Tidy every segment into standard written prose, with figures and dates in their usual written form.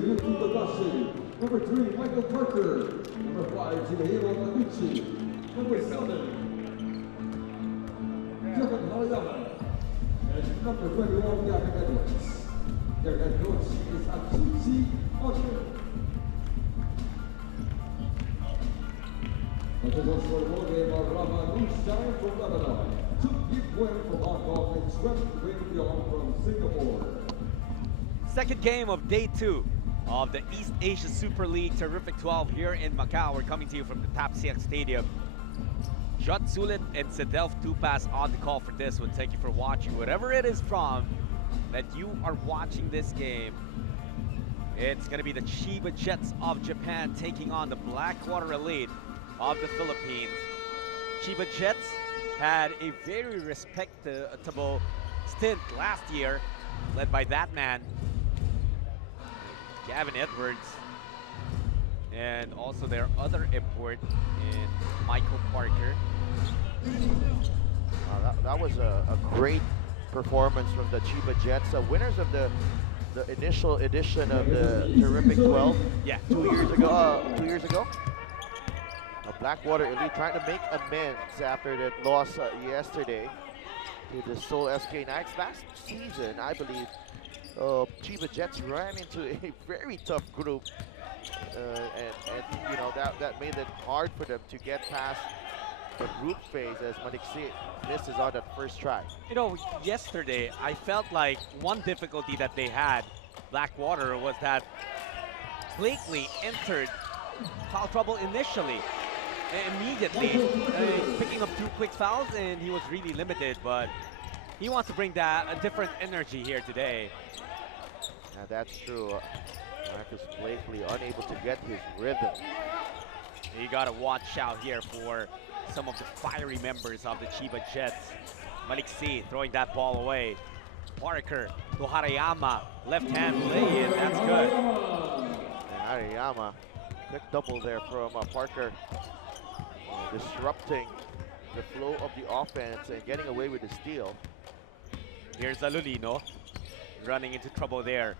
Yuki Togashi. Number 3, Michael Parker. Number 5, Chihiro Taguchi. Number 7, Kevin Harayama. And number 21, Gavin Edwards. Their head coach is Atsushi Oshiro. Officials for the ball game are Rama Nunshine from Lebanon, Tuk Yip Wen from Hong Kong, and Swen Wing Yong from Singapore. Second game of day 2 of the East Asia Super League Terrific 12 here in Macau. We're coming to you from the Tap Siak Stadium. Jot Sulit and Sedelf Tupas on the call for this one. Thank you for watching. Whatever it is from that you are watching this game, it's going to be the Chiba Jets of Japan taking on the Blackwater Elite of the Philippines. Chiba Jets had a very respectable stint last year, led by that man, Gavin Edwards, and also their other import in Michael Parker. That was a great performance from the Chiba Jets, winners of the initial edition of the Terrific 12. Yeah, 2 years ago. 2 years ago. Blackwater Elite trying to make amends after that loss yesterday to the Seoul SK Knights. Last season, I believe, Chiba Jets ran into a very tough group, and you know that made it hard for them to get past the group phase as Maliksi misses on that first try. you know, yesterday I felt like one difficulty that they had, Blackwater, was that Blakely entered foul trouble initially. Immediately, picking up 2 quick fouls, and he was really limited, but he wants to bring that a different energy here today. Now that's true. Marcus Blakely unable to get his rhythm. You gotta watch out here for some of the fiery members of the Chiba Jets. Maliksi throwing that ball away. Parker to Harayama, left hand play in, that's good. And Harayama, quick double there from Parker. Disrupting the flow of the offense and getting away with the steal. Here's Alulino running into trouble there.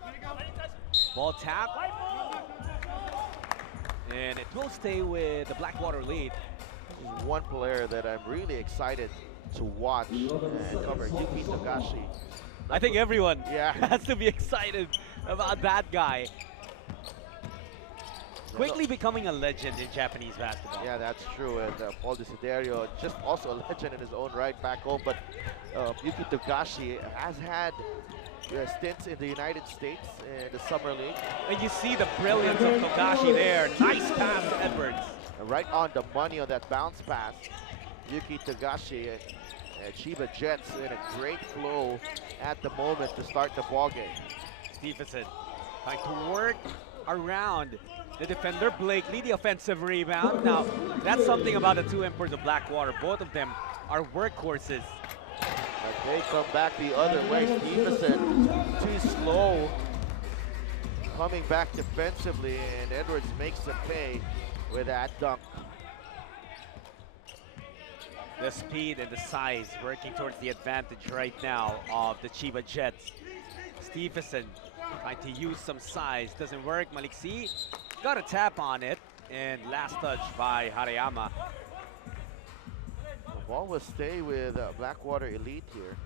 Ball tap. And it will stay with the Blackwater lead. One player that I'm really excited to watch and cover, Yuki Togashi. I think everyone Yeah. has to be excited about that guy. Quickly becoming a legend in Japanese basketball. Yeah, that's true. And Paul Desiderio, just also a legend in his own right back home. But Yuki Togashi has had stints in the United States in the Summer League. And you see the brilliance of Togashi there. Nice pass to Edwards. Right on the money on that bounce pass. Yuki Togashi and Chiba Jets in a great flow at the moment to start the ball game. Stephenson trying to work around the defender Blakely, the offensive rebound. Now, that's something about the two imports of Blackwater. Both of them are workhorses. But they come back the other way. Stevenson too slow. Coming back defensively, and Edwards makes them pay with that dunk. The speed and the size working towards the advantage right now of the Chiba Jets. Stephenson trying to use some size, doesn't work. Maliksi got a tap on it, and last touch by Harayama. The ball will stay with Blackwater Elite here.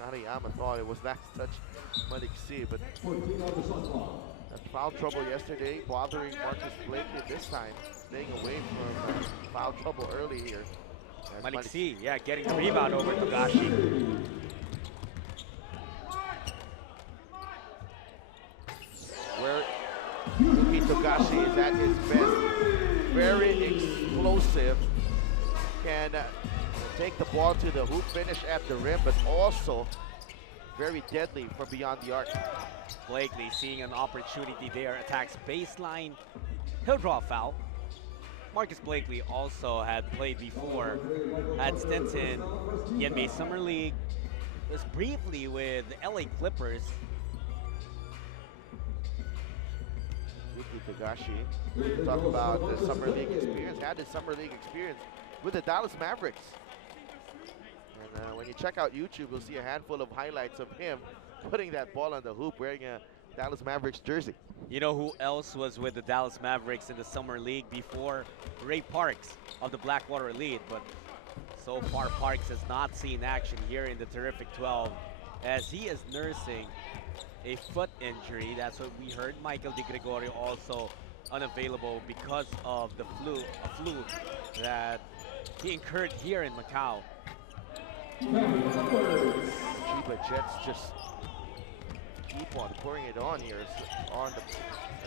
Harayama thought it was last touch Maliksi, but that foul trouble yesterday bothering Marcus Blakely this time, staying away from foul trouble early here. Maliksi, yeah, getting the rebound over Togashi. Where Yuki Togashi is at his best. Very explosive. Can take the ball to the hoop, finish at the rim, but also very deadly from beyond the arc. Blakely seeing an opportunity there, attacks baseline. He'll draw a foul. Marcus Blakely also had played before, had stints in the NBA Summer League, was briefly with the LA Clippers. Yuki Togashi, talk about the Summer League experience, had his Summer League experience with the Dallas Mavericks. And when you check out YouTube, you'll see a handful of highlights of him putting that ball on the hoop, wearing a Dallas Mavericks jersey. You know who else was with the Dallas Mavericks in the Summer League before? Ray Parks of the Blackwater Elite, but so far Parks has not seen action here in the Terrific 12 as he is nursing a foot injury. That's what we heard. Michael Di Gregorio also unavailable because of the flu that he incurred here in Macau. Chiba Jets just keep on pouring it on here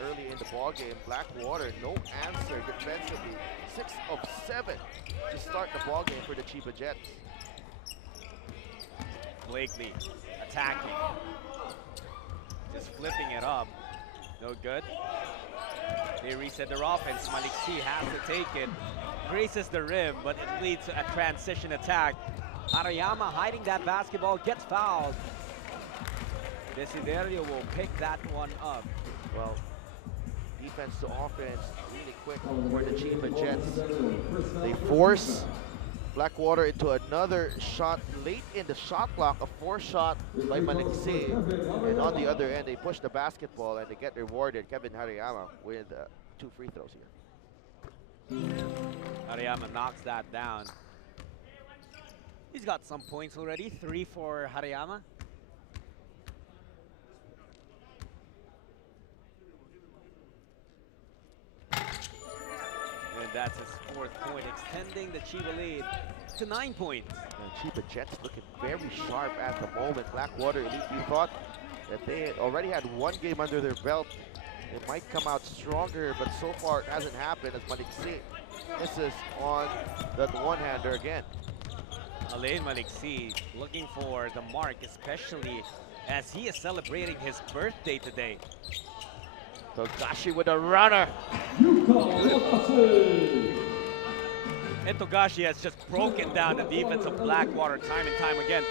early in the ball game. Blackwater, no answer defensively. 6 of 7 to start the ball game for the Chiba Jets. Blakely attacking, just flipping it up. No good. They reset their offense. Malik C has to take it. Graces the rim, but it leads to a transition attack. Harayama hiding that basketball, gets fouled. Desiderio will pick that one up. Well, defense to offense, really quick for the Chiba Jets. They force Blackwater into another shot late in the shot clock, a 4-shot by Malik C. And on the other end, they push the basketball and they get rewarded. Kevin Harayama with 2 free throws here. Harayama knocks that down. He's got some points already, 3 for Harayama. And that's his 4th point, extending the Chiba lead to 9 points. And Chiba Jets looking very sharp at the moment. Blackwater Elite, we thought that they had already had 1 game under their belt. It might come out stronger, but so far it hasn't happened as Malik C misses on that one-hander again. Alain Malik C looking for the mark, especially as he is celebrating his birthday today. Togashi with a runner. And Togashi has just broken down the defense of Blackwater time and time again.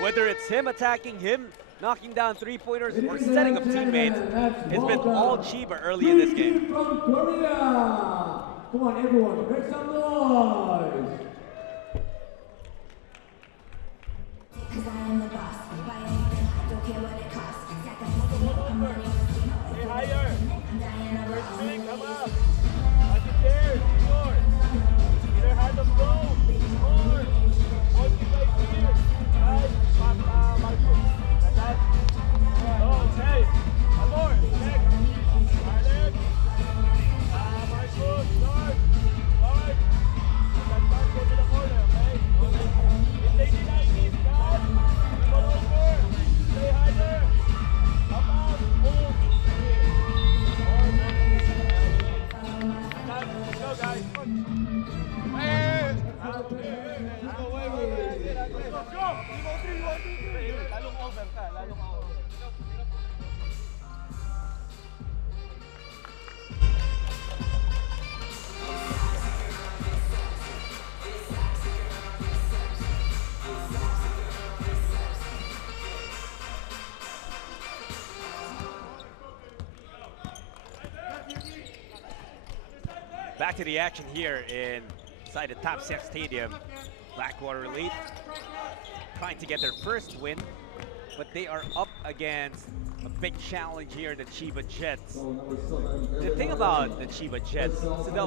Whether it's him attacking him, knocking down 3-pointers, or setting up teammates, it's been all Chiba early in this game. From Korea. Come on, everyone, make some noise. Back to the action here inside the Top 6 Stadium. Blackwater Elite trying to get their first win, but they are up against a big challenge here, the Chiba Jets. The thing about the Chiba Jets,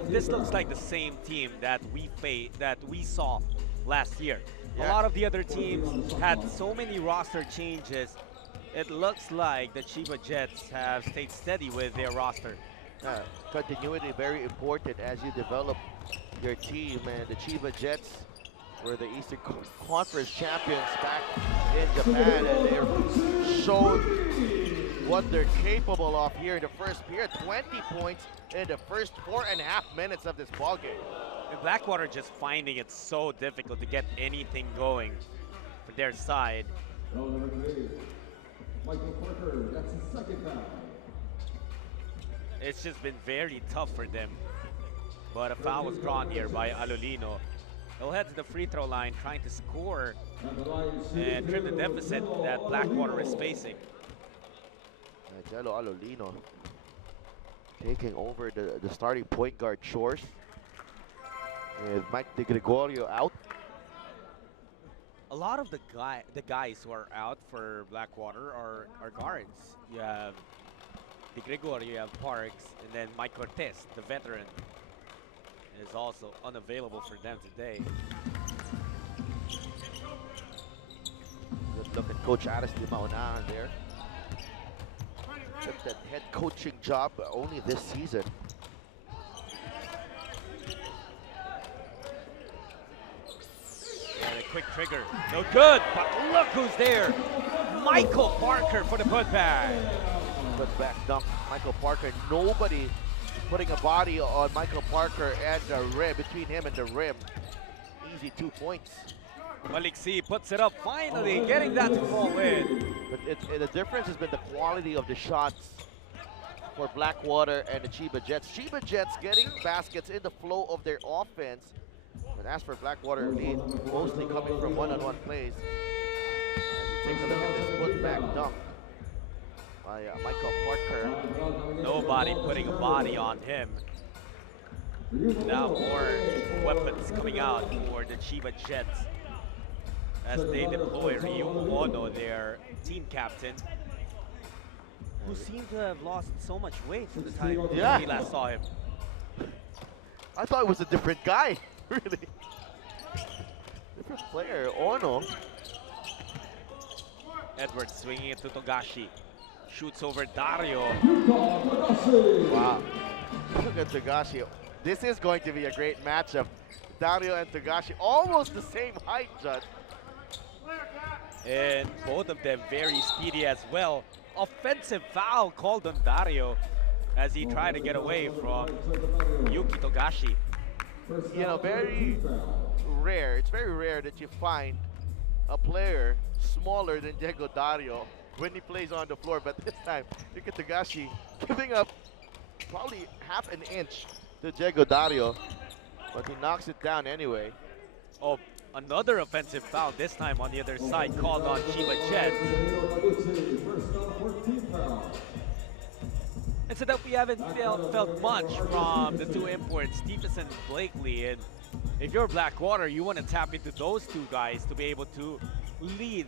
this looks like the same team that we saw last year. Yeah. A lot of the other teams had so many roster changes. It looks like the Chiba Jets have stayed steady with their roster. Continuity very important as you develop your team, and the Chiba Jets were the Eastern Conference champions back in Japan, and they showed what they're capable of here in the first period. 20 points in the first 4.5 minutes of this ball game. And Blackwater just finding it so difficult to get anything going for their side. Michael Parker, that's his 2nd foul. It's just been very tough for them. But a foul was drawn here by Alolino. He'll head to the free throw line trying to score and trim the deficit that Blackwater is facing. Jello Alolino taking over the starting point guard chores with Mike Di Gregorio out. a lot of the guys who are out for Blackwater are guards. You have De Gregorio, you have Parks, and then Mike Cortez, the veteran, is also unavailable for them today. Good look at Coach Aris Di Maunahan there. Took that head coaching job only this season. And a quick trigger, no good, but look who's there. Michael Parker for the putback. Putback dunk, Michael Parker. Nobody putting a body on Michael Parker and the rim, between him and the rim. Easy 2 points. Maliksi puts it up finally, getting that to fall in. But the difference has been the quality of the shots for Blackwater and the Chiba Jets. Chiba Jets getting baskets in the flow of their offense. But as for Blackwater lead, mostly coming from one-on-one plays. As you take a look at this put-back dunk by Michael Parker. Nobody putting a body on him. Now more weapons coming out for the Chiba Jets as they deploy Ryu Ono, their team captain, who seemed to have lost so much weight from the time we last saw him. I thought it was a different guy, really. Different player, Ono. Edwards swinging it to Togashi. Shoots over Dario. Wow. Look at Togashi. This is going to be a great matchup. Dario and Togashi, almost the same height, Judd. And both of them very speedy as well. Offensive foul called on Dario as he tried to get away from Yuki Togashi. You know, very rare. It's very rare that you find a player smaller than Diego Dario when he plays on the floor. But this time, look at Togashi giving up probably half an inch to Diego Dario, but he knocks it down anyway. Oh, another offensive foul, this time on the other side, called on Chiba Jets. And so that we haven't felt much from the two imports, Stephenson and Blakely. And if you're Blackwater, you want to tap into those two guys to be able to lead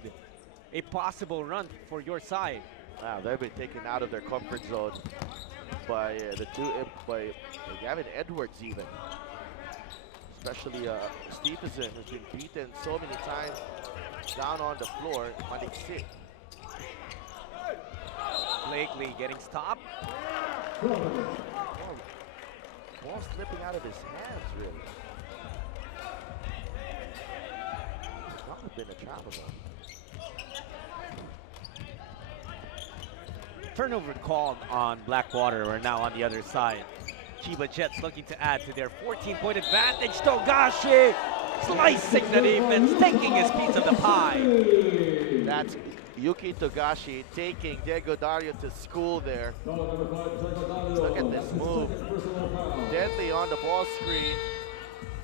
a possible run for your side. Wow, they've been taken out of their comfort zone by by Gavin Edwards even. Especially Stephenson, who's been beaten so many times down on the floor. Maliksi. Blakely getting stopped. Ball slipping out of his hands, really. That would have been a travel ball. Turnover called on Blackwater. We're now on the other side. Chiba Jets looking to add to their 14-point advantage. Togashi slicing the defense, taking his piece of the pie. That's Yuki Togashi taking Diego Dario to school there. Look at this move. Deadly on the ball screen.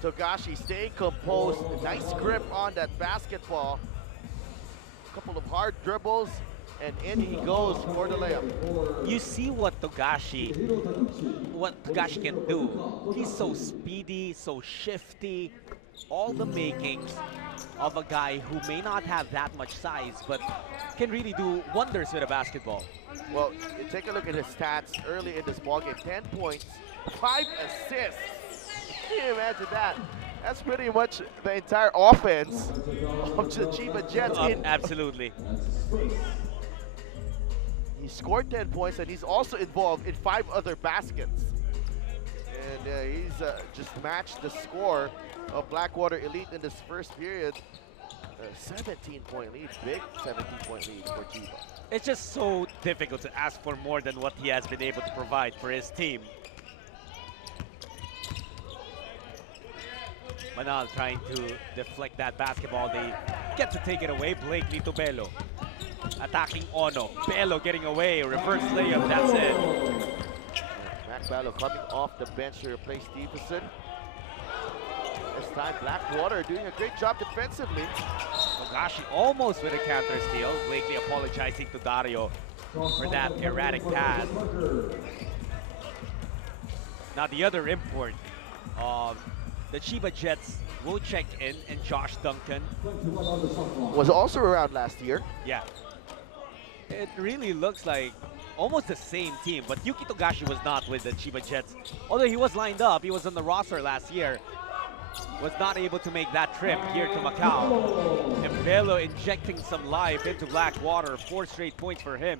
Togashi staying composed. Nice grip on that basketball. Couple of hard dribbles. And in he goes for the layup. You see what Togashi can do. He's so speedy, so shifty. All the makings of a guy who may not have that much size, but can really do wonders with a basketball. Well, you take a look at his stats early in this ballgame. 10 points, 5 assists. Can you imagine that? That's pretty much the entire offense of the Chiba Jets. Absolutely. He scored 10 points, and he's also involved in 5 other baskets. And he's just matched the score of Blackwater Elite in this first period. 17-point lead, big 17-point lead for Chiba. It's just so difficult to ask for more than what he has been able to provide for his team. Manal trying to deflect that basketball. They get to take it away. Blakely to Belo. Attacking Ono. Belo getting away. Reverse layup. That's it. Mac Belo coming off the bench to replace Stephenson. This time Blackwater doing a great job defensively. Togashi almost with a counter steal. Blakely apologizing to Dario for that erratic pass. Now the other import of the Chiba Jets will check in, and Josh Duncan. 21 on the shot clock. Was also around last year. Yeah. It really looks like almost the same team, but Yuki Togashi was not with the Chiba Jets. Although he was lined up, he was on the roster last year. Was not able to make that trip here to Macau. And Bello injecting some life into Blackwater. 4 straight points for him.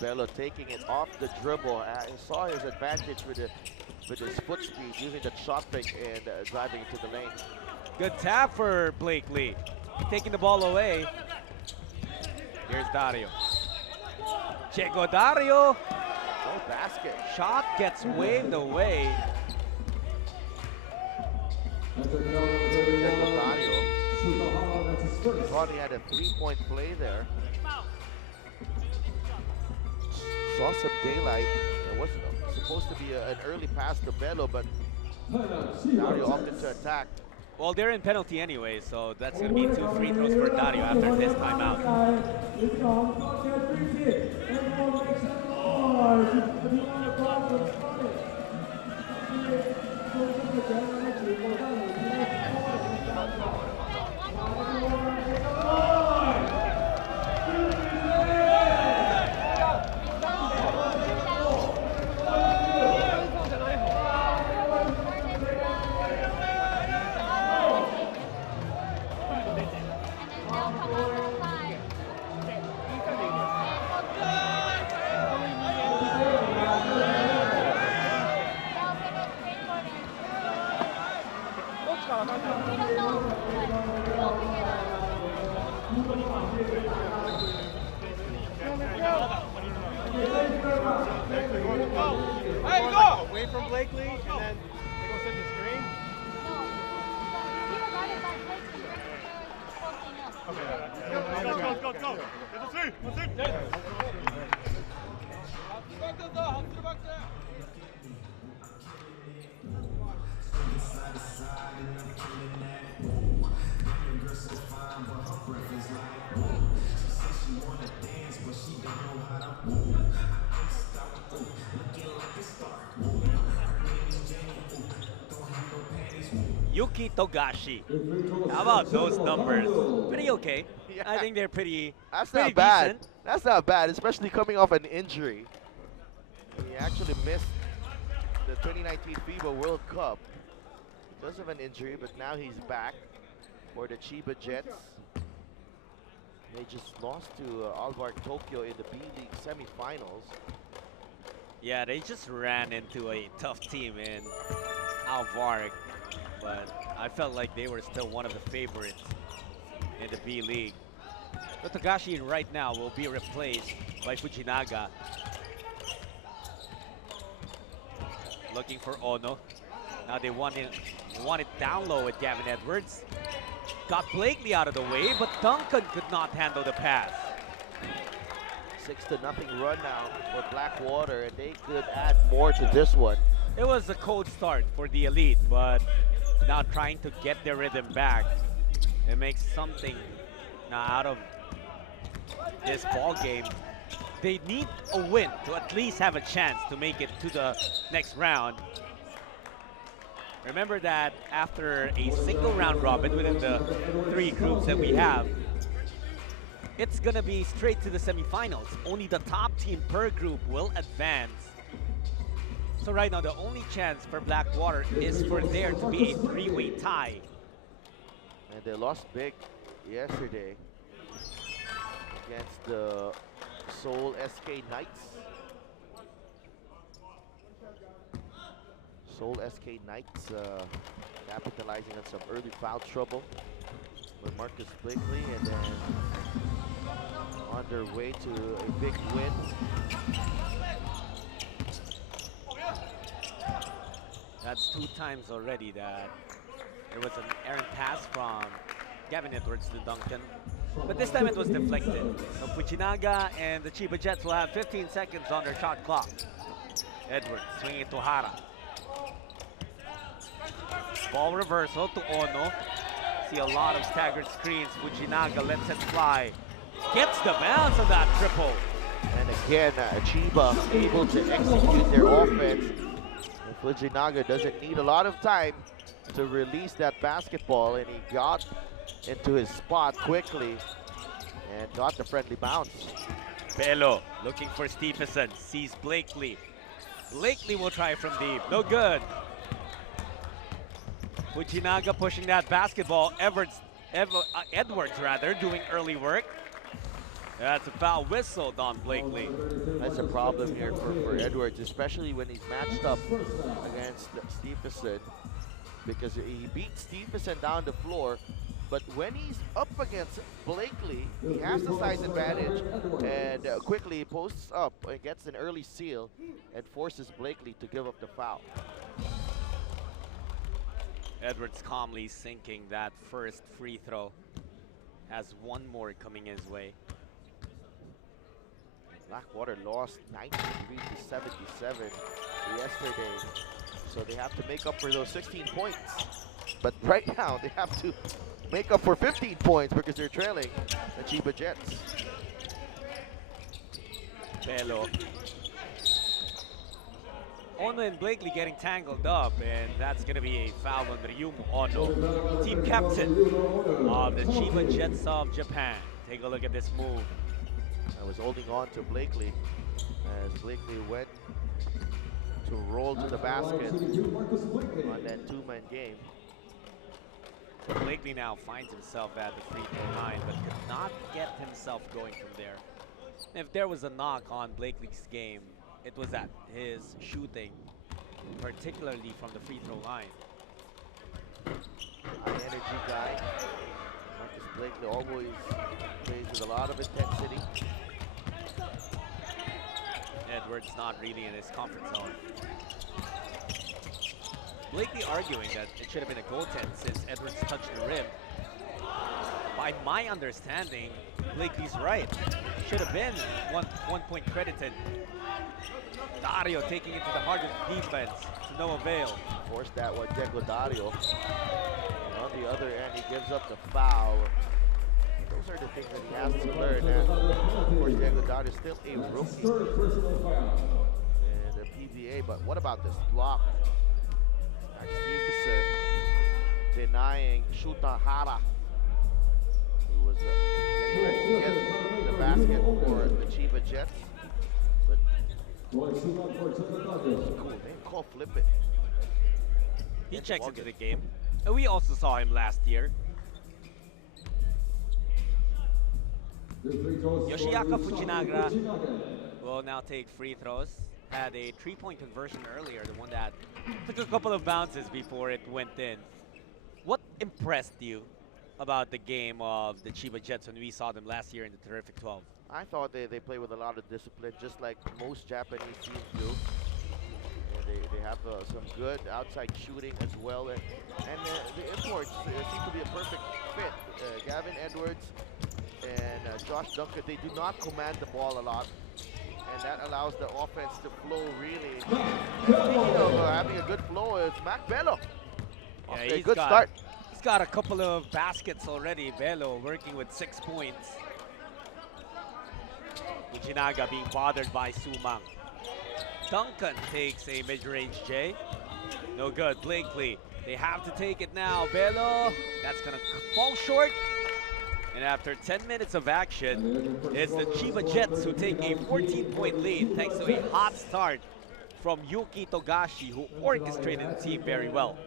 Bello taking it off the dribble. He saw his advantage with his foot speed, using the shot pick and driving into the lane. Good tap for Blakely. Taking the ball away. Here's Dario. Chego Dario. No basket. Shot gets waved away. Chego Dario. Thought he had a 3-point play there. Saw some daylight. It wasn't supposed to be an early pass to Bello, but Dario opted to attack. Well, they're in penalty anyway, so that's going to be 2 free throws for Dario after this timeout. Away from Blakely, and then they go set the screen. Go. Yuki Togashi. How about those numbers? Pretty okay. Yeah. I think they're pretty, That's pretty not bad. decent. That's not bad, especially coming off an injury. He actually missed the 2019 FIBA World Cup because of an injury, but now he's back for the Chiba Jets. They just lost to Alvar Tokyo in the B-League semifinals. Yeah, they just ran into a tough team in Alvar, but I felt like they were still one of the favorites in the B-League. But Togashi right now will be replaced by Fujinaga. Looking for Ono. Now they want it down low with Gavin Edwards. Got Blakely out of the way, but Duncan could not handle the pass. 6-0 run now for Blackwater, and they could add more to this one. It was a cold start for the Elite, but now trying to get their rhythm back and make something now out of this ball game. They need a win to at least have a chance to make it to the next round. Remember that after a single round robin within the 3 groups that we have, it's gonna be straight to the semifinals. Only the top team per group will advance. So right now, the only chance for Blackwater is for there to be a 3-way tie. And they lost big yesterday against the Seoul SK Knights. Seoul SK Knights capitalizing on some early foul trouble with Marcus Blakely, and then on their way to a big win. That's 2 times already that there was an errant pass from Gavin Edwards to Duncan. But this time it was deflected. So Fujinaga and the Chiba Jets will have 15 seconds on their shot clock. Edwards swinging to Hara. Ball reversal to Ono. See a lot of staggered screens. Fujinaga lets it fly. Gets the bounce of that triple. And again, Chiba able to execute their offense. And Fujinaga doesn't need a lot of time to release that basketball, and he got into his spot quickly and got the friendly bounce. Belo looking for Stephenson, sees Blakely. Blakely will try from deep, no good. Fujinaga pushing that basketball. Edwards rather, doing early work. That's a foul whistle, Don Blakely. That's a problem here for Edwards, especially when he's matched up against Stephenson, because he beat Stephenson down the floor, but when he's up against Blakely, he has the size advantage and quickly posts up and gets an early seal and forces Blakely to give up the foul. Edwards calmly sinking that first free throw. Has one more coming his way. Blackwater lost 93-77 yesterday, so they have to make up for those 16 points. But right now, they have to make up for 15 points because they're trailing the Chiba Jets. Belo. Ono and Blakely getting tangled up, and that's going to be a foul on Ryumu Ono, team captain of the Chiba Jets of Japan. Take a look at this move. I was holding on to Blakely as Blakely went to roll to the basket on that two-man game. Blakely now finds himself at the free throw line, but could not get himself going from there. If there was a knock on Blakely's game, it was that his shooting, particularly from the free throw line. High energy guy. Marcus Blakely always plays with a lot of intensity. Edwards not really in his comfort zone. Blakely arguing that it should have been a goaltend since Edwards touched the rim. By my understanding, Blakely's right. Should have been one point credited. Dario taking it to the heart of the defense to no avail. Forced that one, Diego Dario. And on the other end, he gives up the foul. Those are the things that he has to learn. And of course, Diego Dario is still a rookie in the PBA. But what about this block? Max Stevenson denying Shuta Hara, who was getting ready to get the basket for the Chiba Jets. But cool, they call flip it. He checks into the game. And we also saw him last year. Yoshiaka Fujinaga will now take free throws. Had a three-point conversion earlier, the one that took a couple of bounces before it went in. What impressed you about the game of the Chiba Jets when we saw them last year in the Terrific 12? I thought they play with a lot of discipline, just like most Japanese teams do. They have some good outside shooting as well. And the imports seem to be a perfect fit. Gavin Edwards and Josh Duncan, they do not command the ball a lot. And that allows the offense to flow really. Speaking of having a good flow, is Mac Belo. Yeah, a good start. He's got a couple of baskets already. Belo working with 6 points. Fujinaga being bothered by Sumang. Duncan takes a mid-range J. No good. Blakely. They have to take it now. Belo. That's going to fall short. And after 10 minutes of action, it's the Chiba Jets who take a 14-point lead thanks to a hot start from Yuki Togashi, who orchestrated the team very well.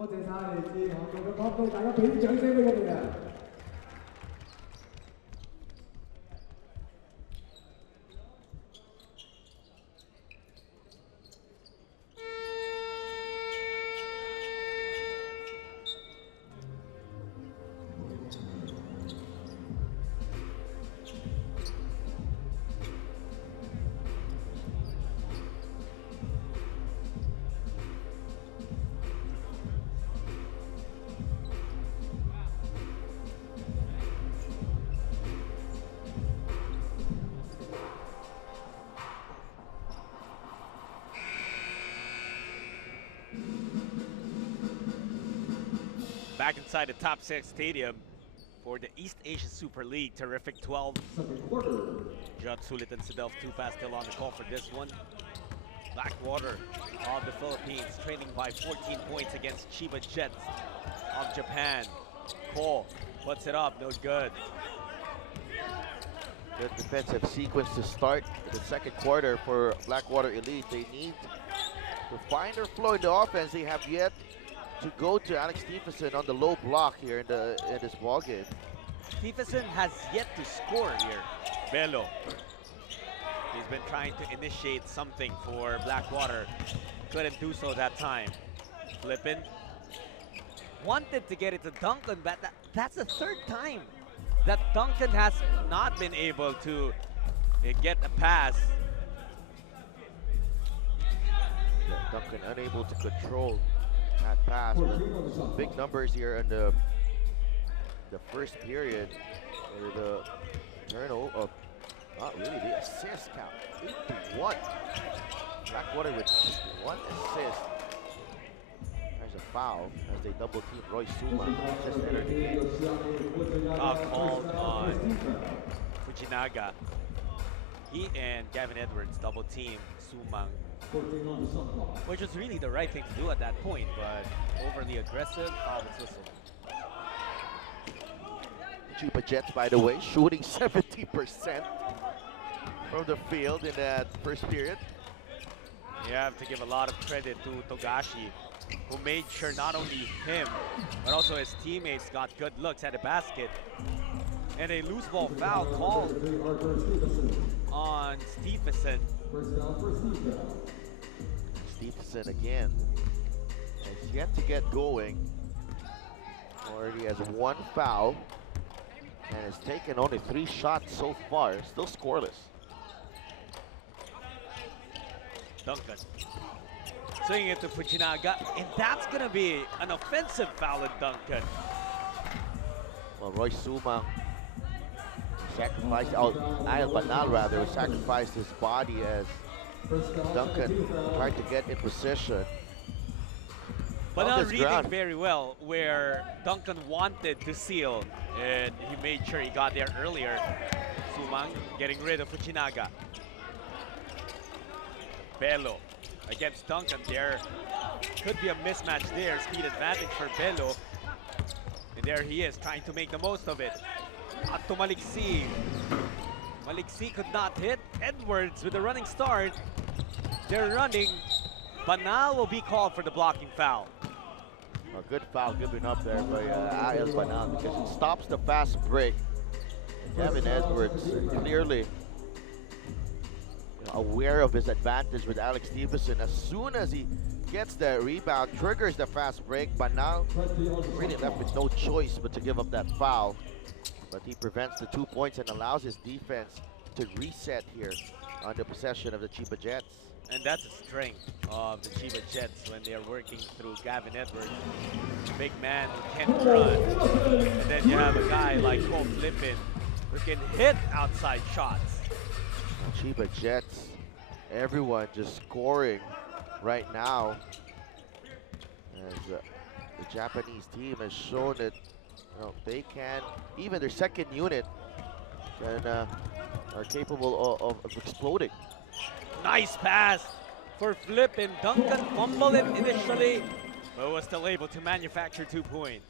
多謝晒嚟自韓國嘅角度，大家俾啲掌聲俾佢哋啊！Back inside the top 6 stadium for the East Asia Super League. Terrific 12. Jot Sulit and Sidelf Tupas still on the call for this one. Blackwater of the Philippines trailing by 14 points against Chiba Jets of Japan. Ko puts it up, no good. Good defensive sequence to start the second quarter for Blackwater Elite. They need to find their flow in the offense. They have yet to go to Alex Stephenson on the low block here in this ball game. Stephenson has yet to score here. Bello. He's been trying to initiate something for Blackwater. Couldn't do so that time. Flippin. Wanted to get it to Duncan, but that's the third time that Duncan has not been able to get a pass. Yeah, Duncan unable to control that pass. Big numbers here in the first period. The turnover of not really the assist count. 8-1. Blackwater with just 1 assist. There's a foul as they double team Roy Suma, who just entered the game. Called on Fujinaga. He and Gavin Edwards double team Sumang, which was really the right thing to do at that point, but overly aggressive, foul was whistled. Chiba Jets, by the way, shooting 70% from the field in that first period. You have to give a lot of credit to Togashi, who made sure not only him, but also his teammates got good looks at the basket. And a loose ball foul called on Stephenson. Stephenson again has yet to get going. Already has 1 foul and has taken only 3 shots so far, still scoreless. Duncan swinging it to Fujinaga, and that's gonna be an offensive foul at Duncan. Well, Roy Suma sacrificed, Niall Banal rather, sacrificed his body as Duncan tried to get in position. But now reading very well where Duncan wanted to seal, and he made sure he got there earlier. Sumang getting rid of Fujinaga. Bello against Duncan. There could be a mismatch there. Speed advantage for Bello. And there he is trying to make the most of it. At to Maliksi. Maliksi could not hit. Edwards with a running start. They're running. Banal will be called for the blocking foul. A good foul given up there by Ayaz Banal because it stops the fast break. Kevin Edwards clearly aware of his advantage with Alex Stevenson. As soon as he gets the rebound, triggers the fast break, Banal really left with no choice but to give up that foul. But he prevents the 2 points and allows his defense to reset here on the possession of the Chiba Jets. And that's the strength of the Chiba Jets when they are working through Gavin Edwards. Big man who can't run. And then you have a guy like Cole Flippin who can hit outside shots. Chiba Jets, everyone just scoring right now. As the Japanese team has shown that they can, even their second unit, are capable of exploding. Nice pass for Flippin. Duncan fumbled it initially, but was still able to manufacture 2 points.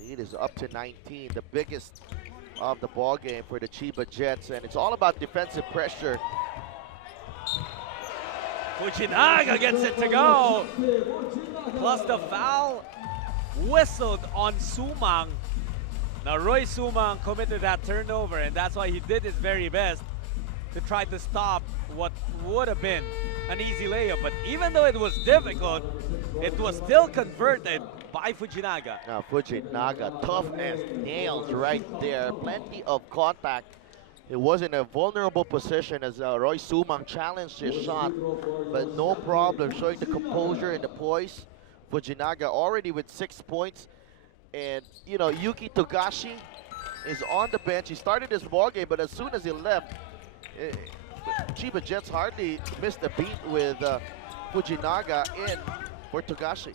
Lead is up to 19, the biggest of the ball game for the Chiba Jets, and it's all about defensive pressure. Fujinaga gets it to go. Plus the foul whistled on Sumang. Now Roy Sumang committed that turnover, and that's why he did his very best to try to stop what would have been an easy layup. But even though it was difficult, it was still converted by Fujinaga. Now Fujinaga, tough as nails right there. Plenty of contact. It was in a vulnerable position as Roy Sumang challenged his shot, but no problem, showing the composure and the poise. Fujinaga already with 6 points. And, you know, Yuki Togashi is on the bench. He started his ball game, but as soon as he left, Chiba Jets hardly missed a beat with Fujinaga in for Togashi.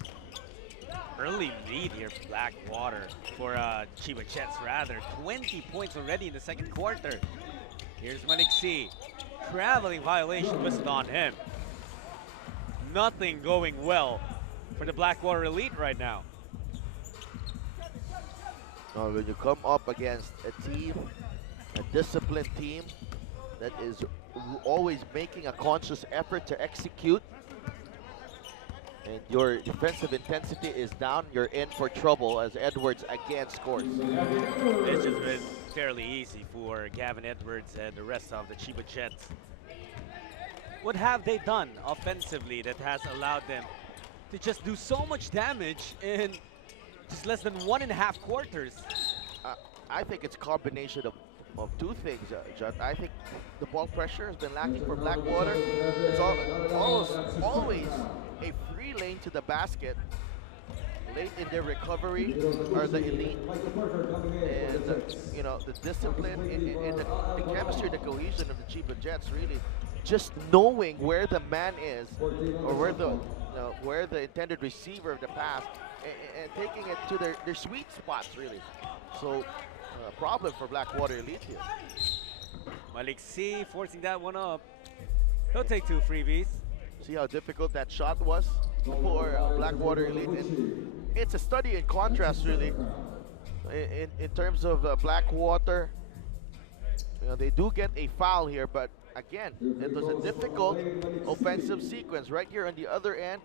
Early lead here for Blackwater, for Chiba Jets rather. 20 points already in the second quarter. Here's Manixi. Traveling violation whistled on him. Nothing going well for the Blackwater Elite right now. Now, when you come up against a team, a disciplined team that is always making a conscious effort to execute, and your defensive intensity is down, you're in for trouble as Edwards again scores. It's just been fairly easy for Gavin Edwards and the rest of the Chiba Jets. What have they done offensively that has allowed them to just do so much damage in just less than 1.5 quarters? I think it's a combination of two things, Judd. I think the ball pressure has been lacking for Blackwater. It's always a free lane to the basket. Late in their recovery are the elite. And, you know, the discipline and the chemistry, the cohesion of the Chiba Jets, really just knowing where the man is or where the intended receiver of the pass and taking it to their sweet spots, really. So, problem for Blackwater Elite here. Malik C forcing that one up. He'll take 2 freebies. See how difficult that shot was for Blackwater Elite. It's a study in contrast, really. In terms of Blackwater, you know, they do get a foul here, but again, it was a difficult offensive sequence. Right here on the other end,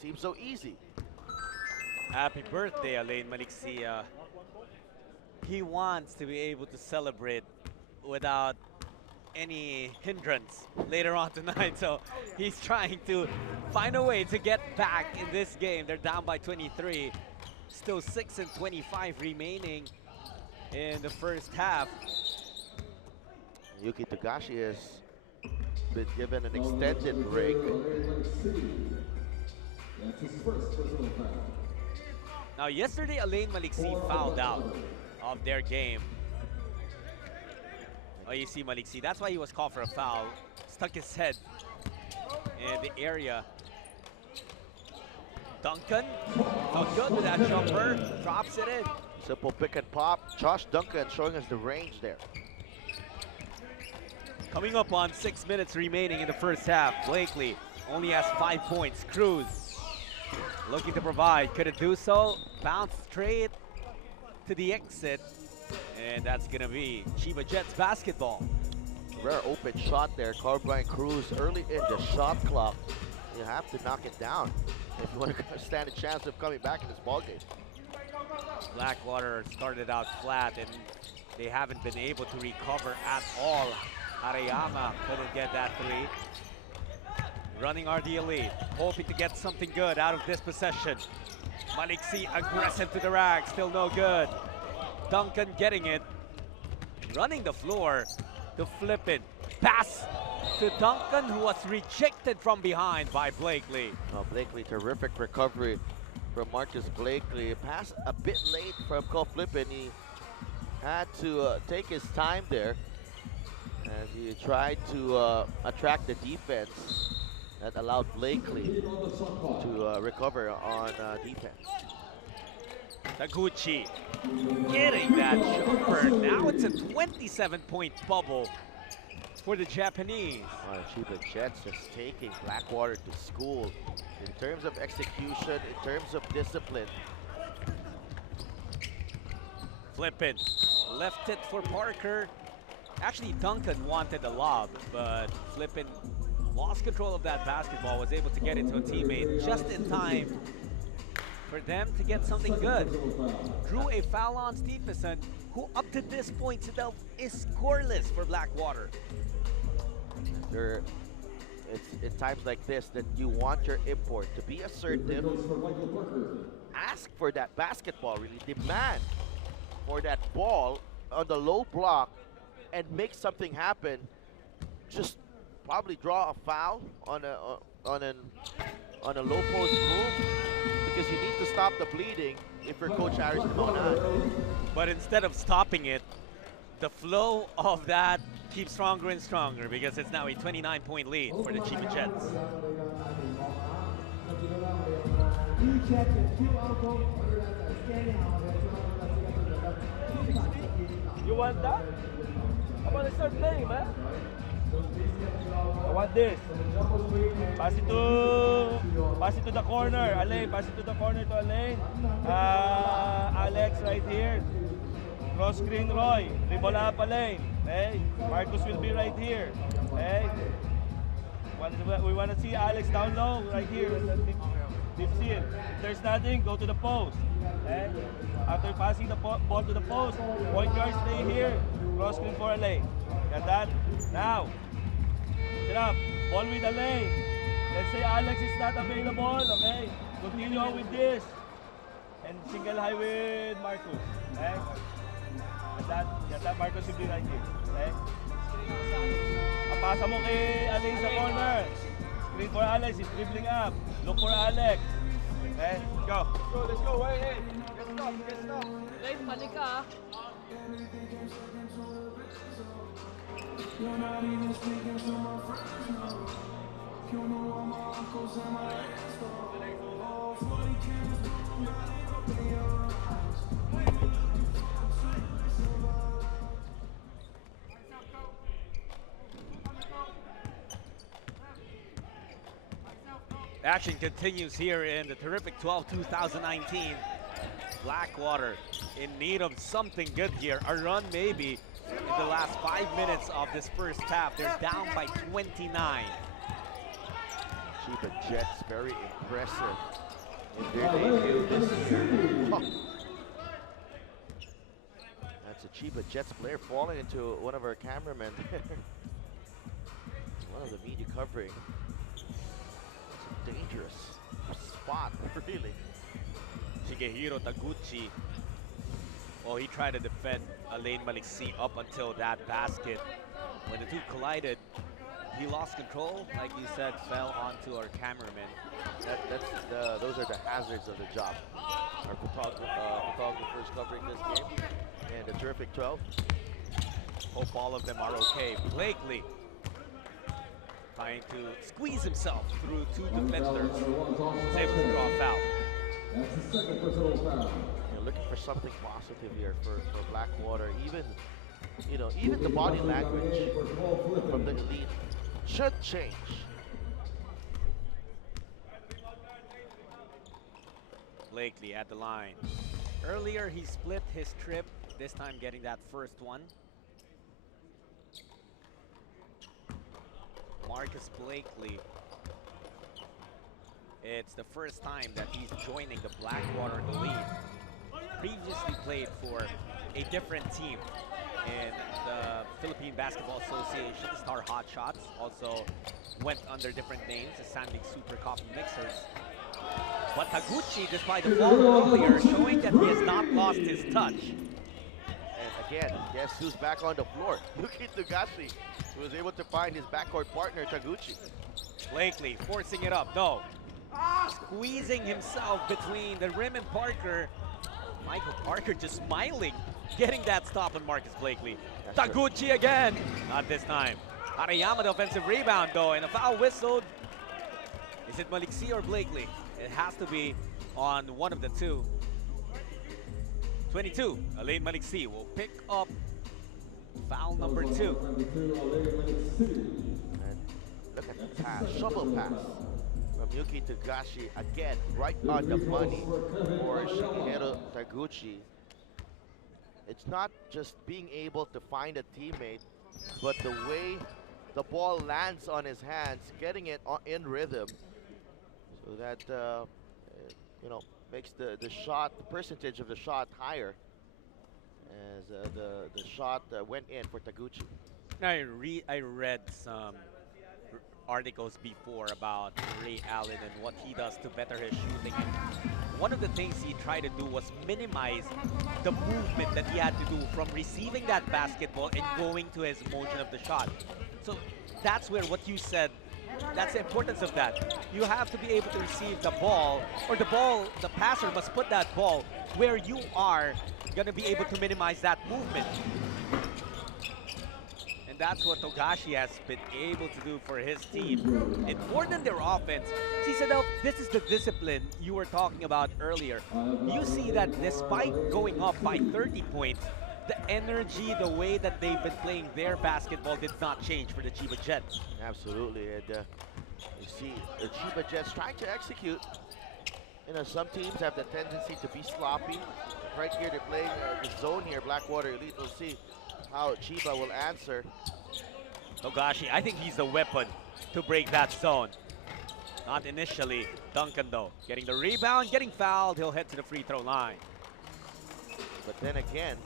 seems so easy. Happy birthday, Alain Malixia. He wants to be able to celebrate without any hindrance later on tonight, so he's trying to find a way to get back in this game. They're down by 23. Still 6 and 25 remaining in the first half. Yuki Togashi has been given an extended break. That's his first personal foul. Now, yesterday, Alain Maliksi fouled out of their game. Oh, you see Maliksi. That's why he was called for a foul. Stuck his head in the area. Duncan, not good with that jumper. Drops it in. Simple pick and pop. Josh Duncan showing us the range there. Coming up on 6 minutes remaining in the first half. Blakely only has 5 points. Cruz looking to provide. Could it do so? Bounce straight to the exit. And that's going to be Chiba Jets basketball. Rare open shot there. Carbine Cruz early in the shot clock. You have to knock it down if you want to stand a chance of coming back in this ballgame. Blackwater started out flat and they haven't been able to recover at all. Arayama couldn't get that three. Running RD Elite, hoping to get something good out of this possession. Maliksi aggressive to the rack, still no good. Duncan getting it, running the floor to flip it. Pass to Duncan, who was rejected from behind by Blakely. Oh, Blakely, terrific recovery from Marcus Blakely. Pass a bit late from Cole Flippin. He had to take his time there as he tried to attract the defense that allowed Blakely to recover on defense. Taguchi getting that jumper. Now it's a 27-point bubble for the Japanese. Chiba Jets just taking Blackwater to school in terms of execution, in terms of discipline. Flippin, left it for Parker. Actually, Duncan wanted a lob, but Flippin Lost control of that basketball, was able to get into a teammate just in time for them to get something good. Drew a foul on Stephenson, who up to this point Sidel is scoreless for Blackwater. It's in times like this that you want your import to be assertive, ask for that basketball, really demand for that ball on the low block and make something happen. Just probably draw a foul on a low post move because you need to stop the bleeding if you're Coach Aris Timonan. But instead of stopping it, the flow of that keeps stronger and stronger because it's now a 29-point lead for the Chiba Jets. You want that? I want to start playing, man. I want this. Pass it to the corner. Alain, pass it to the corner to Alain. Alex right here. Cross screen Roy. Dribble up Alain. Hey, Marcus will be right here. Hey. We want to see Alex down low right here. Deep seal. If there's nothing, go to the post. Hey. After passing the ball to the post, point guard stay here. Cross screen for Alain. Got that? Now. Sit up. Ball with Alain. Let's say Alex is not available. Okay. Continue on with this. And single high with Marcus. Okay. Got that Marcus will be right here. Okay. Pasa mo kay Alain sa corner. Screen for Alex. He's dribbling up. Look for Alex. Okay. Go. Let's go. Wait, hey. Get stop. Alain, panik ka. You're not even speaking to my friends now. You know all my uncles and my aunts though. All 40 cans, riding up in your eyes. We were looking for a train to survive. Action continues here in the terrific 12-2019. Blackwater in need of something good here. A run maybe in the last 5 minutes of this first half. They're down by 29. Chiba Jets very impressive in their debut this year. Oh. That's a Chiba Jets player falling into one of our cameramen. One of the media covering. It's a dangerous spot, really. Shigehiro Taguchi. Well, he tried to defend Alain Maliksi up until that basket. When the two collided, he lost control, like you said, fell onto our cameraman. Those are the hazards of the job. Our photographers covering this game and the terrific 12. Hope all of them are okay. Blakely trying to squeeze himself through two defenders. He's able to draw a foul. That's the second personal foul. You're looking for something positive here for Blackwater. Even the body language from the elite should change. Blakely at the line. Earlier he split his trip, this time getting that first one. Marcus Blakely. It's the first time that he's joining the Blackwater Elite. Previously played for a different team in the Philippine Basketball Association, Star Hotshots. Also went under different names, the Sandig Super Coffee Mixers. But Taguchi, despite the fall earlier, showing that he has not lost his touch. And again, guess who's back on the floor? Yuki Togashi, who was able to find his backcourt partner, Taguchi. Blakely forcing it up, no. Squeezing himself between the rim and Parker. Michael Parker just smiling, getting that stop on Marcus Blakely. That's Taguchi again, not this time. Arayama the offensive rebound though, and a foul whistled. Is it Maliksi or Blakely? It has to be on one of the two. 22, Alain Maliksi will pick up foul number 2. And look at the pass, shovel pass from Yuki Togashi. Again, right on the money for Shigehiro Taguchi. It's not just being able to find a teammate, but the way the ball lands on his hands, getting it in rhythm, so that you know, makes the percentage of the shot higher, as the shot went in for Taguchi. I read some articles before about Ray Allen and what he does to better his shooting. And one of the things he tried to do was minimize the movement that he had to do from receiving that basketball and going to his motion of the shot. So that's where what you said, that's the importance of that. You have to be able to receive the ball, or the passer must put that ball where you are going to be able to minimize that movement. And that's what Togashi has been able to do for his team. And more than their offense, see, Sadel, this is the discipline you were talking about earlier. You see that despite going up by 30 points, the energy, the way that they've been playing their basketball did not change for the Chiba Jets. Absolutely, and you see the Chiba Jets trying to execute. You know, some teams have the tendency to be sloppy. Right here, they're playing the zone here, Blackwater Elite. We'll see how Chiba will answer. Togashi, I think he's the weapon to break that zone. Not initially. Duncan, though, getting the rebound, getting fouled. He'll head to the free throw line. But then again,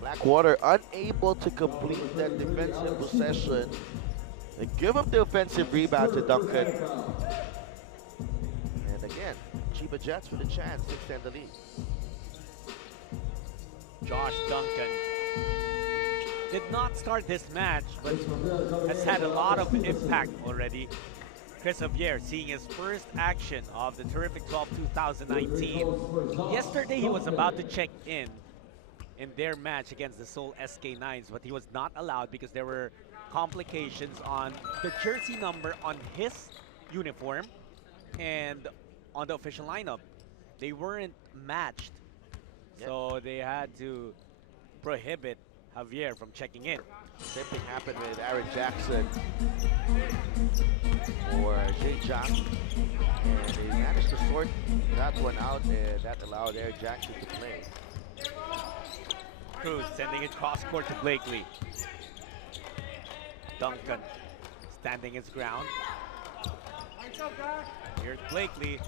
Blackwater unable to complete that defensive possession. They give up the offensive rebound to Duncan. And again, Chiba Jets with a chance to extend the lead. Josh Duncan did not start this match, but has had a lot of impact already. Chris Javier seeing his first action of the Terrific 12 2019. Yesterday he was about to check in their match against the Seoul SK9s, but he was not allowed because there were complications on the jersey number on his uniform and on the official lineup. They weren't matched, so they had to prohibit Javier from checking in. Same thing happened with Aaron Jackson or Jay Jang, and they managed to sort that one out, and that allowed Aaron Jackson to play. Cruz sending it cross court to Blakely. Duncan standing his ground. Here's Blakely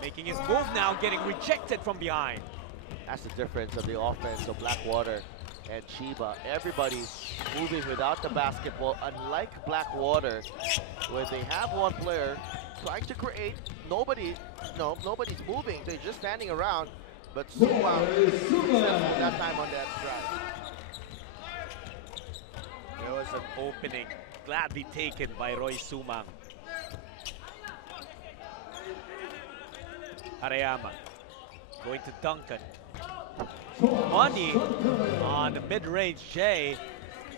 making his move now, getting rejected from behind. That's the difference of the offense of Blackwater and Chiba. Everybody moving without the basketball, unlike Blackwater, where they have one player trying to create. Nobody's moving. They're just standing around. But Suma that time on that drive. There was an opening gladly taken by Roy Sumang. Harayama going to Duncan. Money on the mid-range J.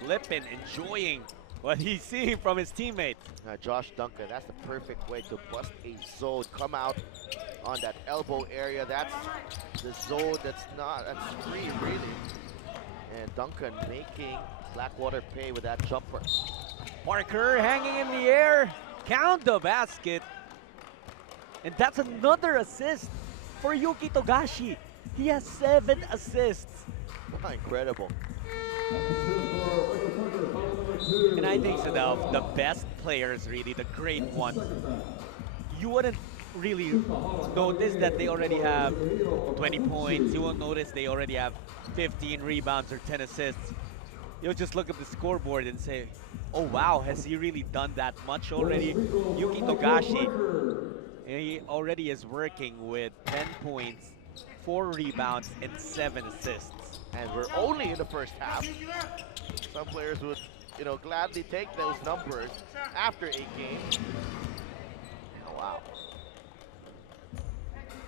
Lippin enjoying what he's seeing from his teammate. Josh Duncan, that's the perfect way to bust a zone. Come out on that elbow area. That's the zone that's free, really. And Duncan making Blackwater pay with that jumper. Parker hanging in the air. Count the basket. And that's another assist for Yuki Togashi. He has 7 assists. Incredible. And I think, Sadel, the best players, really, the great ones, you wouldn't really notice that they already have 20 points. You won't notice they already have 15 rebounds or 10 assists. You'll just look at the scoreboard and say, oh wow, has he really done that much already? Yuki Togashi, he already is working with 10 points, 4 rebounds, and 7 assists. And we're only in the first half. Some players would, gladly take those numbers after a game. Oh, wow.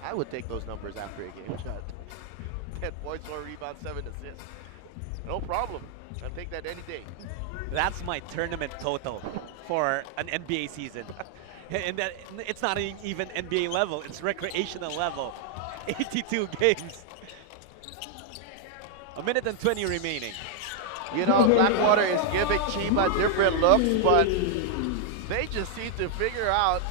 I would take those numbers after a game, Chad. 10 points, 4 rebounds, 7 assists. No problem. I'll take that any day. That's my tournament total for an NBA season. And that it's not even NBA level, it's recreational level. 82 games. A minute and 20 remaining. Blackwater is giving Chiba different looks, but they just seem to figure out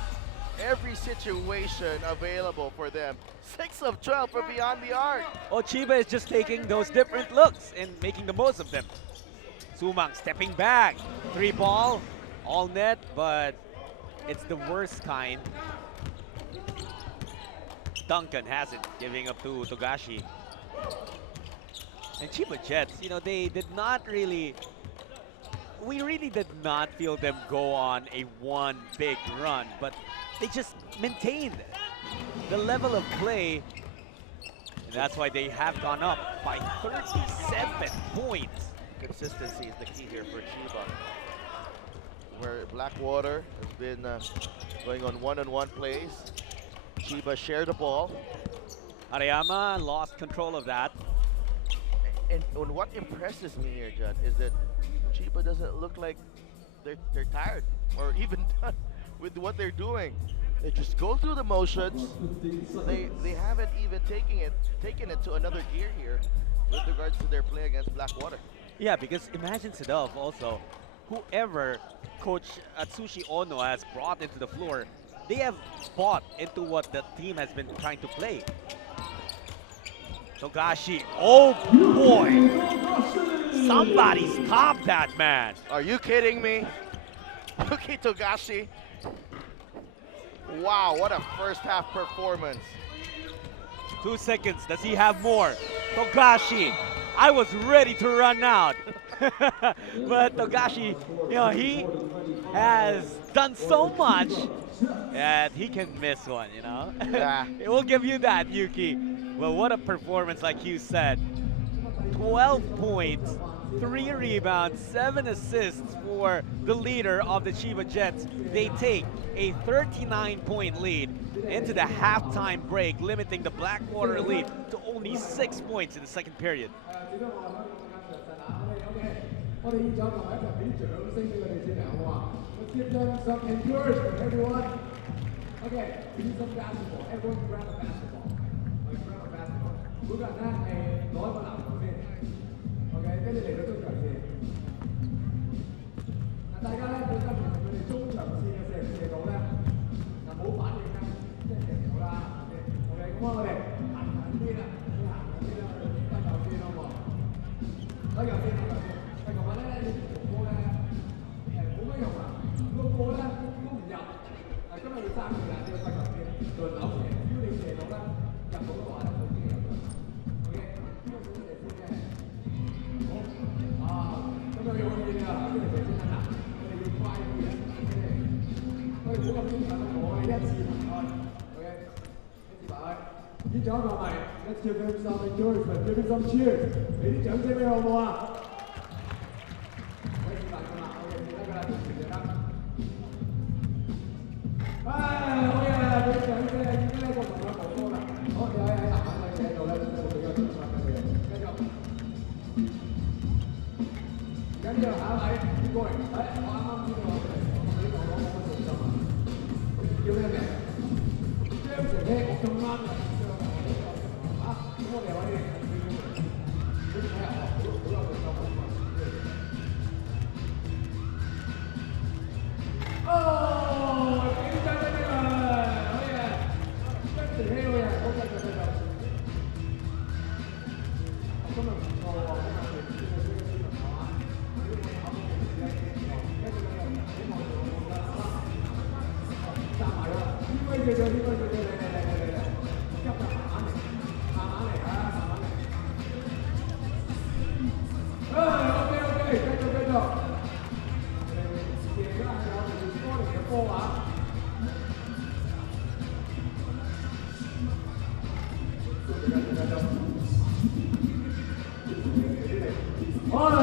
every situation available for them. 6 of 12 from beyond the arc. Oh, Chiba is just taking those different looks and making the most of them. Sumang stepping back. 3 ball, all net, but it's the worst kind. Duncan has it, giving up to Togashi. And Chiba Jets, you know, they did not really, we really did not feel them go on a one big run, but they just maintained the level of play. And that's why they have gone up by 37 points. Consistency is the key here for Chiba. Where Blackwater has been going on one-on-one plays. Chiba shared the ball. Arayama lost control of that. And what impresses me here, Judd, is that Chiba doesn't look like they're tired or even done with what they're doing. They just go through the motions. They haven't even taken it to another gear here with regards to their play against Blackwater. Yeah, because imagine Sedov also, whoever Coach Atsushi Ono has brought into the floor, they have bought into what the team has been trying to play. Togashi, oh boy! Somebody stop that man! Are you kidding me? Yuki Togashi. Wow, what a first half performance. 2 seconds, does he have more? Togashi, I was ready to run out. But Togashi, you know, he has done so much that he can miss one, you know? Yeah. It will give you that, Yuki. Well, what a performance, like you said. 12 points, 3 rebounds, 7 assists for the leader of the Chiba Jets. They take a 39-point lead into the halftime break, limiting the Blackwater lead to only 6 points in the second period. 我哋現在同埋一齊俾啲掌聲俾佢哋先啊，好嘛？Let's give them some encouragement, everyone. Okay, we need some basketball. Everyone grab a basketball. Grab a basketball. 每個人咧係攞一個籃球先。OK， 跟住嚟到中場線。嗱，大家咧本身其實佢哋中場線嘅射唔射到咧，嗱冇反應咧，即係射唔到啦。OK， 咁我哋行近啲啦，行近啲啦，得球先好冇？得球先，得球先。 同埋咧，你啲球波咧冇乜用啊！個波咧都唔入。今日要爭佢啦，呢個揮球先輪流射，只要你射到咧，入到嘅話咧，就已經入咗。OK， 呢個小射先嘅。好啊，咁又要好啲啊！呢個射先啊，我哋要快啲啊！我哋唔好咁精神啊！我哋一次排開 ，OK， 一次排開。呢仲有一個係 ，Let's give him some encouragement, give him some cheers， 俾啲掌聲俾我好唔好啊？ Wow,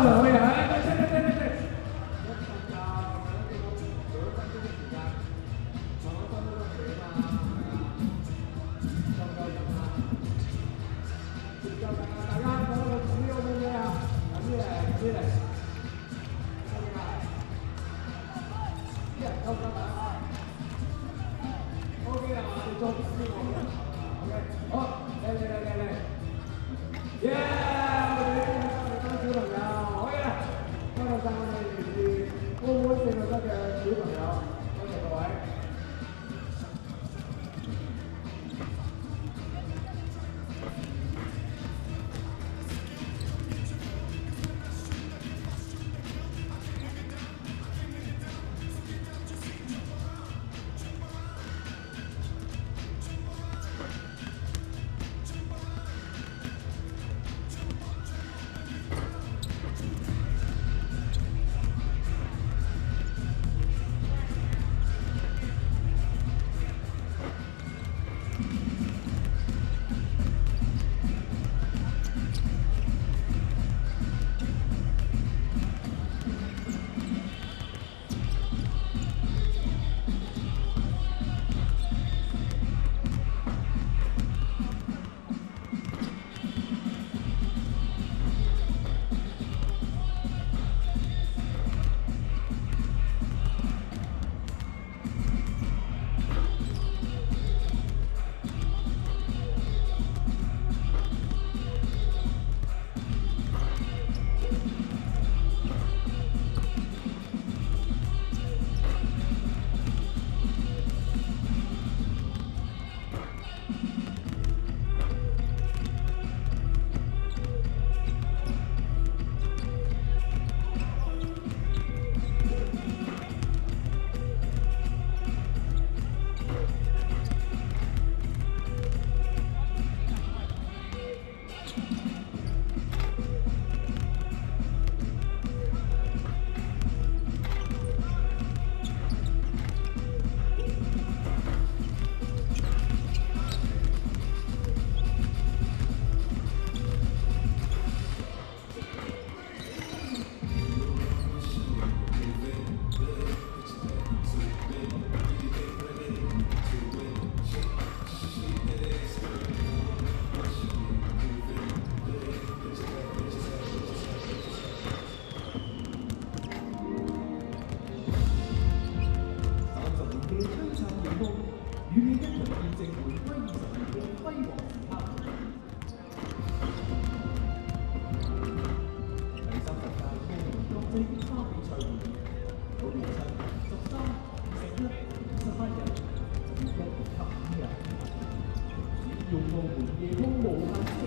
夜空無限色。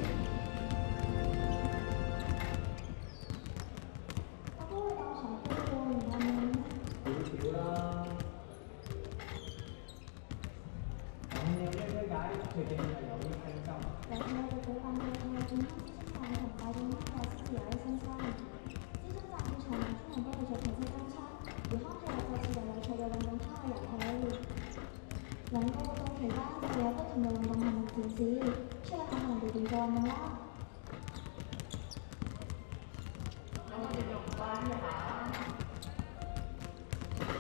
少少啦。咁你有咩推介？最近係有啲更新。有次我哋舉辦嘅健康諮詢站同大健康課先至有啲新餐。諮詢站會長年專人幫你做平息監測，而康復日就設有有趣嘅運動卡嘅遊戲。兩個活動期間會有不同嘅運動項目展示，出嚟考下人哋點做運動啦。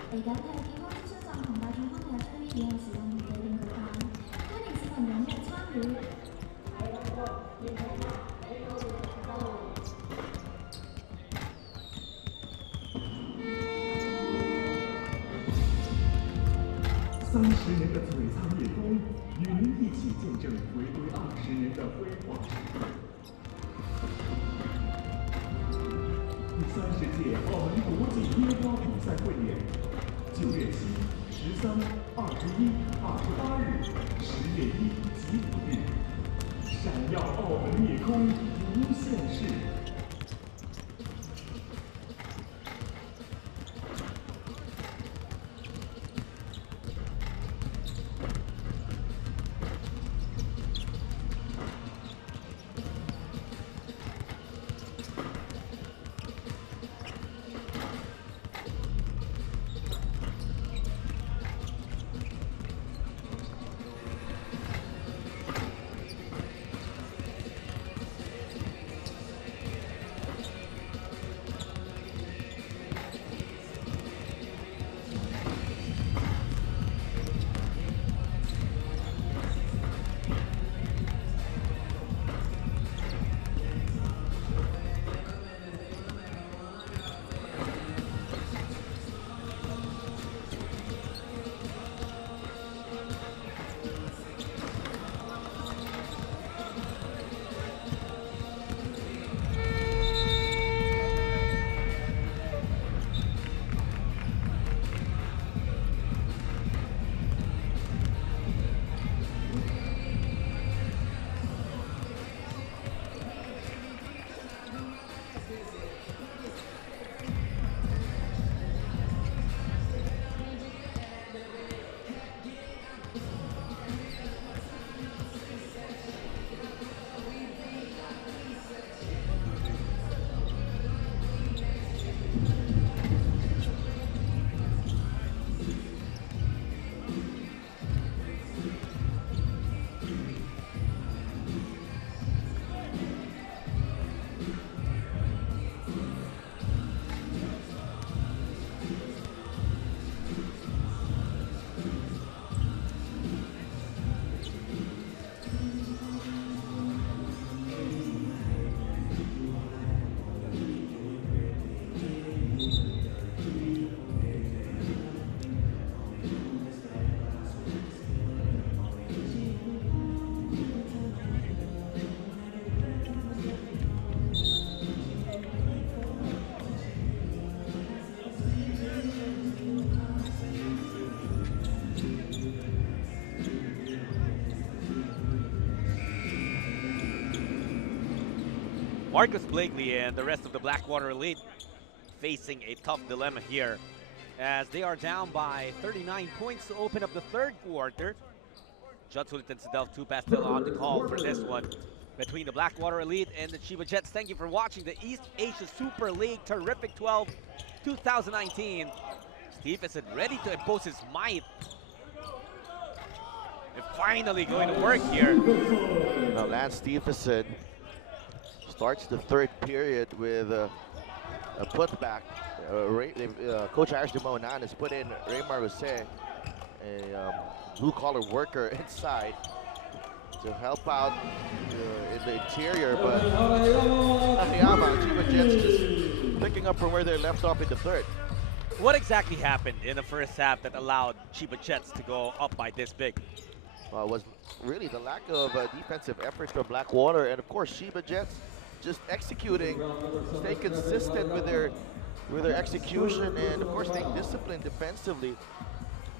嚟緊係健康諮詢站同大眾康日將於以後時間同地點舉辦，歡迎市民踴躍參與。30年的璀璨夜空，与您一起见证回归20年的辉煌时刻。第30届澳门国际烟花比赛汇演，9月7、13、21、28日，10月1及5日，闪耀澳门夜空，无限视。Marcus Blakely and the rest of the Blackwater Elite facing a tough dilemma here as they are down by 39 points to open up the third quarter. Judsulit and Sedel Tupas still on the call for this one between the Blackwater Elite and the Chiba Jets. Thank you for watching the East Asia Super League Terrific 12 2019. Stephenson ready to impose his might. And finally going to work here. Now Lance Stephenson starts the third period with a putback. Coach Irish Dumonan has put in Raymar Jose, a blue-collar worker inside to help out in the interior, but Akiyama, Chiba Jets just picking up from where they left off in the third. What exactly happened in the first half that allowed Chiba Jets to go up by this big? It was really the lack of defensive effort from Blackwater, and of course Chiba Jets just executing, staying consistent with their execution, and of course staying disciplined defensively.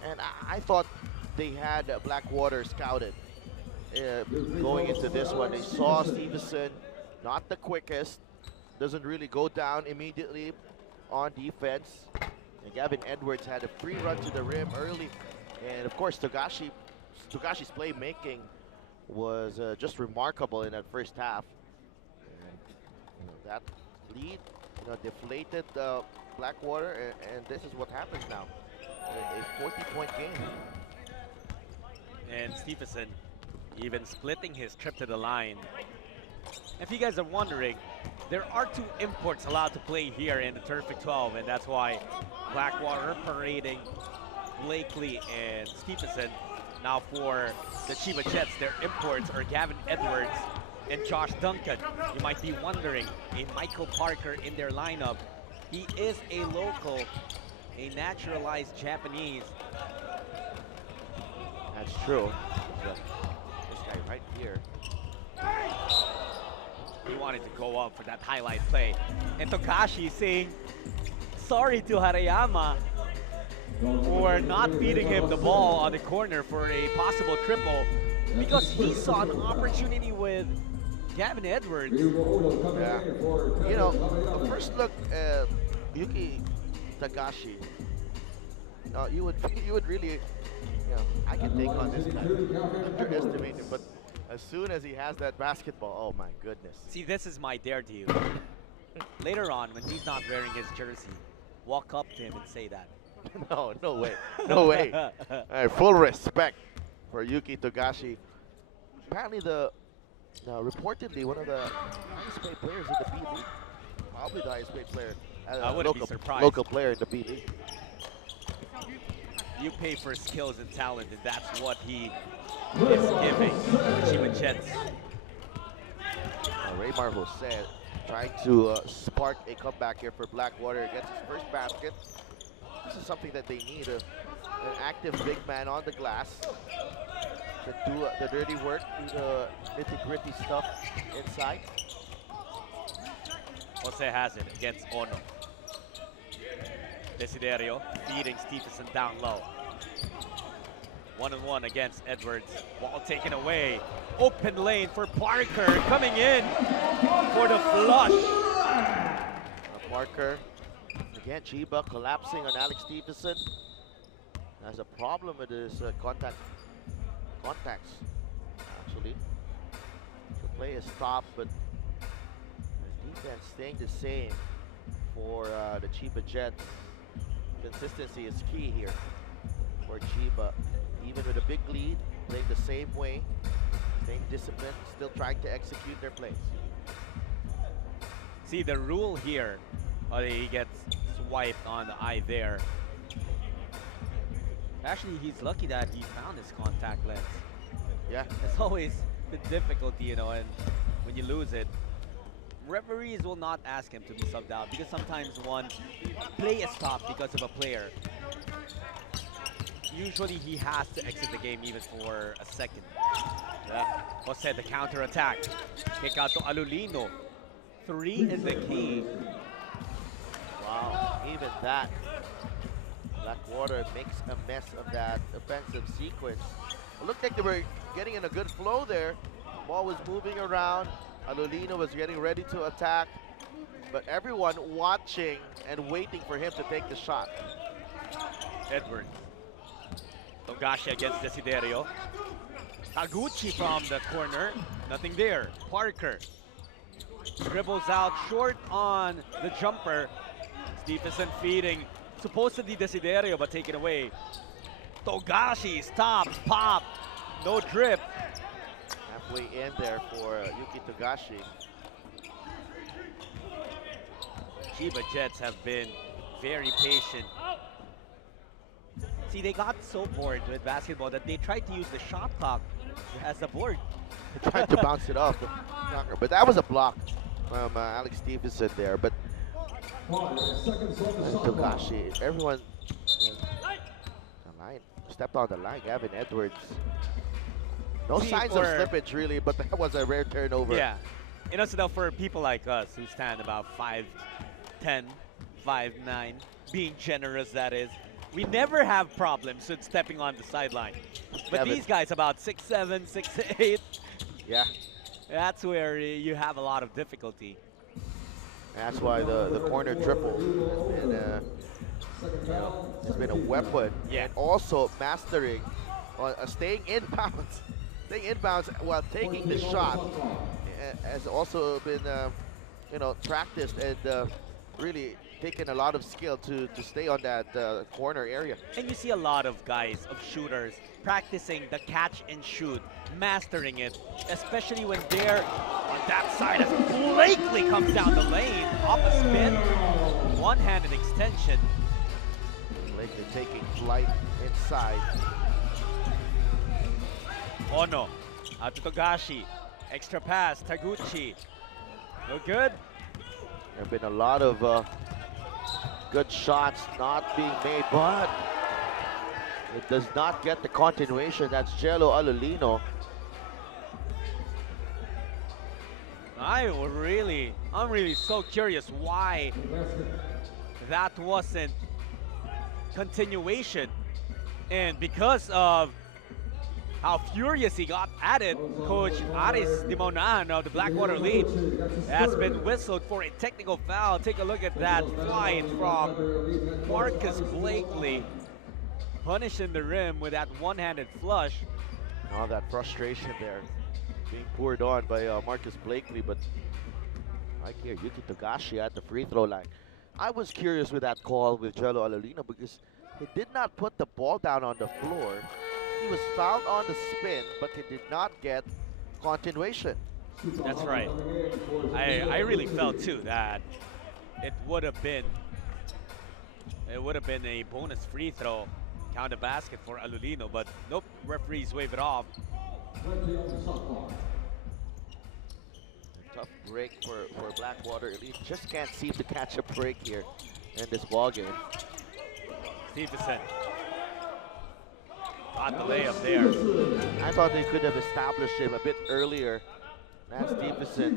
And I thought they had Blackwater scouted. going into this one. They saw Stevenson, not the quickest, doesn't really go down immediately on defense. And Gavin Edwards had a free run to the rim early. And of course, Togashi's playmaking was just remarkable in that first half. And, that lead, deflated Blackwater, and this is what happens now. A 40-point game. And Stevenson even splitting his trip to the line. If you guys are wondering, there are 2 imports allowed to play here in the Terrific 12, and that's why Blackwater parading Blakely and Stevenson. Now for the Chiba Jets, their imports are Gavin Edwards and Josh Duncan. You might be wondering, a Michael Parker in their lineup. He is a local, a naturalized Japanese. That's true. This guy right here. He wanted to go up for that highlight play. And Togashi saying sorry to Harayama for not feeding him the ball on the corner for a possible triple, because he saw an opportunity with Gavin Edwards. Yeah. The first look, Yuki Togashi, you would really, I can take on this guy. Underestimate him, but as soon as he has that basketball, oh my goodness. See, this is my dare to you. Later on, when he's not wearing his jersey, walk up to him and say that. No way. No way. All right, full respect for Yuki Togashi. Apparently reportedly one of the highest paid players in the B League. Probably the highest paid player. I wouldn't be surprised. Local player in the B League. You pay for skills and talent, and that's what he is giving the Chiba Jets. Raymar Jose trying to spark a comeback here for Blackwater. Gets his first basket. This is something that they need, an active big man on the glass to do the dirty work, do the nitty-gritty stuff inside. Jose has it against Ono. Desiderio feeding Stevenson down low. 1-on-1 against Edwards. Ball taken away. Open lane for Parker coming in for the flush. Parker. Again, Chiba collapsing on Alex Stevenson. Has a problem with his contacts, actually. The play is stopped, but the defense staying the same for the Chiba Jets. Consistency is key here for Chiba. Even with a big lead, playing the same way, same discipline, still trying to execute their plays. See, the rule here, he gets swiped on the eye there. Actually, he's lucky that he found his contact lens. Yeah. It's always the difficulty, and when you lose it, referees will not ask him to be subbed out, because sometimes one play is stopped because of a player. Usually he has to exit the game even for a second. Yeah. Jose, the counter attack. Kick out to Alulino. 3 is the key. Wow, even that. Blackwater makes a mess of that offensive sequence. It looked like they were getting in a good flow there. Ball was moving around. Alulino was getting ready to attack, but everyone watching and waiting for him to take the shot. Edward. Togashi against Desiderio. Taguchi from the corner. Nothing there. Parker dribbles out short on the jumper. Stevenson feeding. Supposedly Desiderio, but taken away. Togashi stops, pop, no drip. Halfway in there for Yuki Togashi. Chiba Jets have been very patient. See, they got so bored with basketball that they tried to use the shot clock as the board. They tried to bounce it off the knocker, but that was a block from Alex Stevenson there. But Togashi, everyone the line, stepped on the line. Gavin Edwards. No signs of slippage really, but that was a rare turnover. Yeah. So for people like us who stand about 5'10", 5'9", being generous that is, we never have problems with stepping on the sideline. But Kevin. these guys about 6'7", 6'8", Yeah, that's where you have a lot of difficulty. that's why the corner triple has been a weapon. Yeah. And also mastering, staying inbounds, while taking the shot has also been, practiced and really taken a lot of skill to stay on that corner area. And you see a lot of guys, of shooters, practicing the catch and shoot, mastering it, especially when they're on that side as Blakely comes down the lane, off a spin, one-handed extension. Blakely taking flight inside. Ono, out to Togashi, extra pass, Taguchi, no good. There have been a lot of good shots not being made, but it does not get the continuation. That's Jello Alolino. I'm really so curious why that wasn't continuation. And because of how furious he got at it, Coach Aris Dimonan of the Blackwater Lead has been whistled for a technical foul. Take a look at that flight from Marcus Blakely, punishing the rim with that one-handed flush. All that frustration there being poured on by Marcus Blakely, but right here, Yuki Togashi at the free throw line. I was curious with that call with Jello Alolino because he did not put the ball down on the floor. He was fouled on the spin, but he did not get continuation. That's right. I really felt too that it would have been a bonus free throw, count a basket for Alolino, but nope, referees wave it off. A tough break for Blackwater. Elite just can't seem to catch a break here in this ball game. Stevenson got the layup there. I thought they could have established him a bit earlier than Stevenson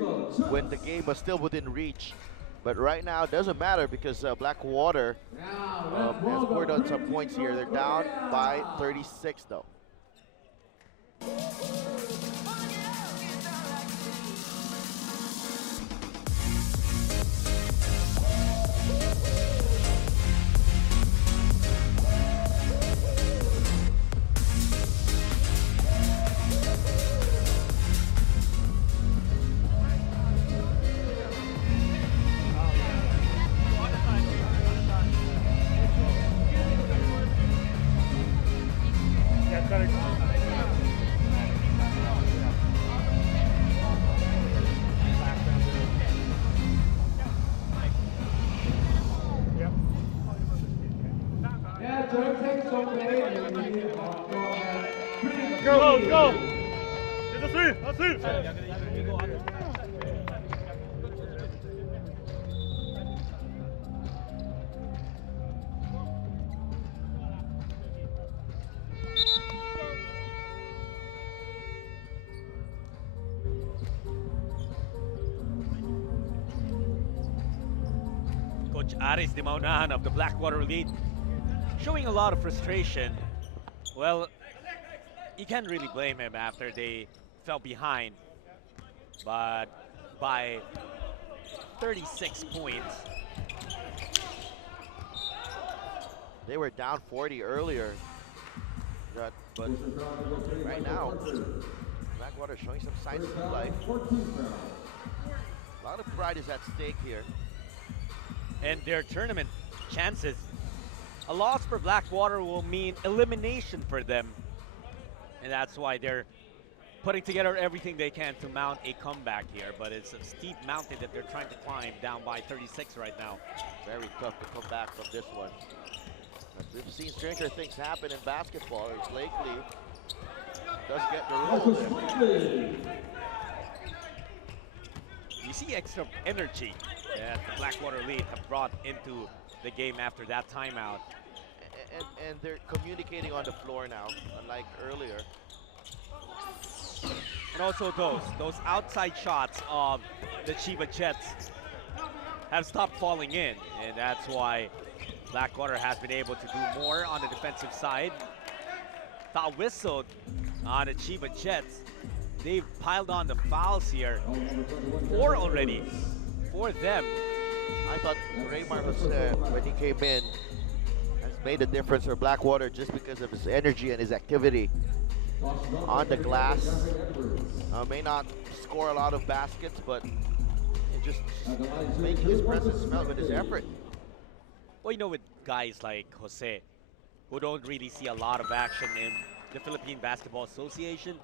when the game was still within reach. But right now it doesn't matter because Blackwater has scored on some points here. They're down by 36 though. Go! Get the three! That's it! Coach Aris Dimaunahan of the Blackwater Elite showing a lot of frustration. Well, you can't really blame him after they fell behind, but by 36 points. They were down 40 earlier, but right now, Blackwater showing some signs of life. A lot of pride is at stake here. And their tournament chances. A loss for Blackwater will mean elimination for them. And that's why they're putting together everything they can to mount a comeback here. But it's a steep mountain that they're trying to climb, down by 36 right now. Very tough to come back from this one. But we've seen stranger things happen in basketball. Blakely does get the roll. You see extra energy that the Blackwater Elite have brought into the game after that timeout. And they're communicating on the floor now, unlike earlier. And also those outside shots of the Chiba Jets have stopped falling in, and that's why Blackwater has been able to do more on the defensive side. Foul whistled on the Chiba Jets. They've piled on the fouls here. 4 already for them. I thought Raymar was, when he came in, has made a difference for Blackwater just because of his energy and his activity on the glass. May not score a lot of baskets, but just making his presence felt with his effort. Well, you know, with guys like Jose, who don't really see a lot of action in the Philippine Basketball Association,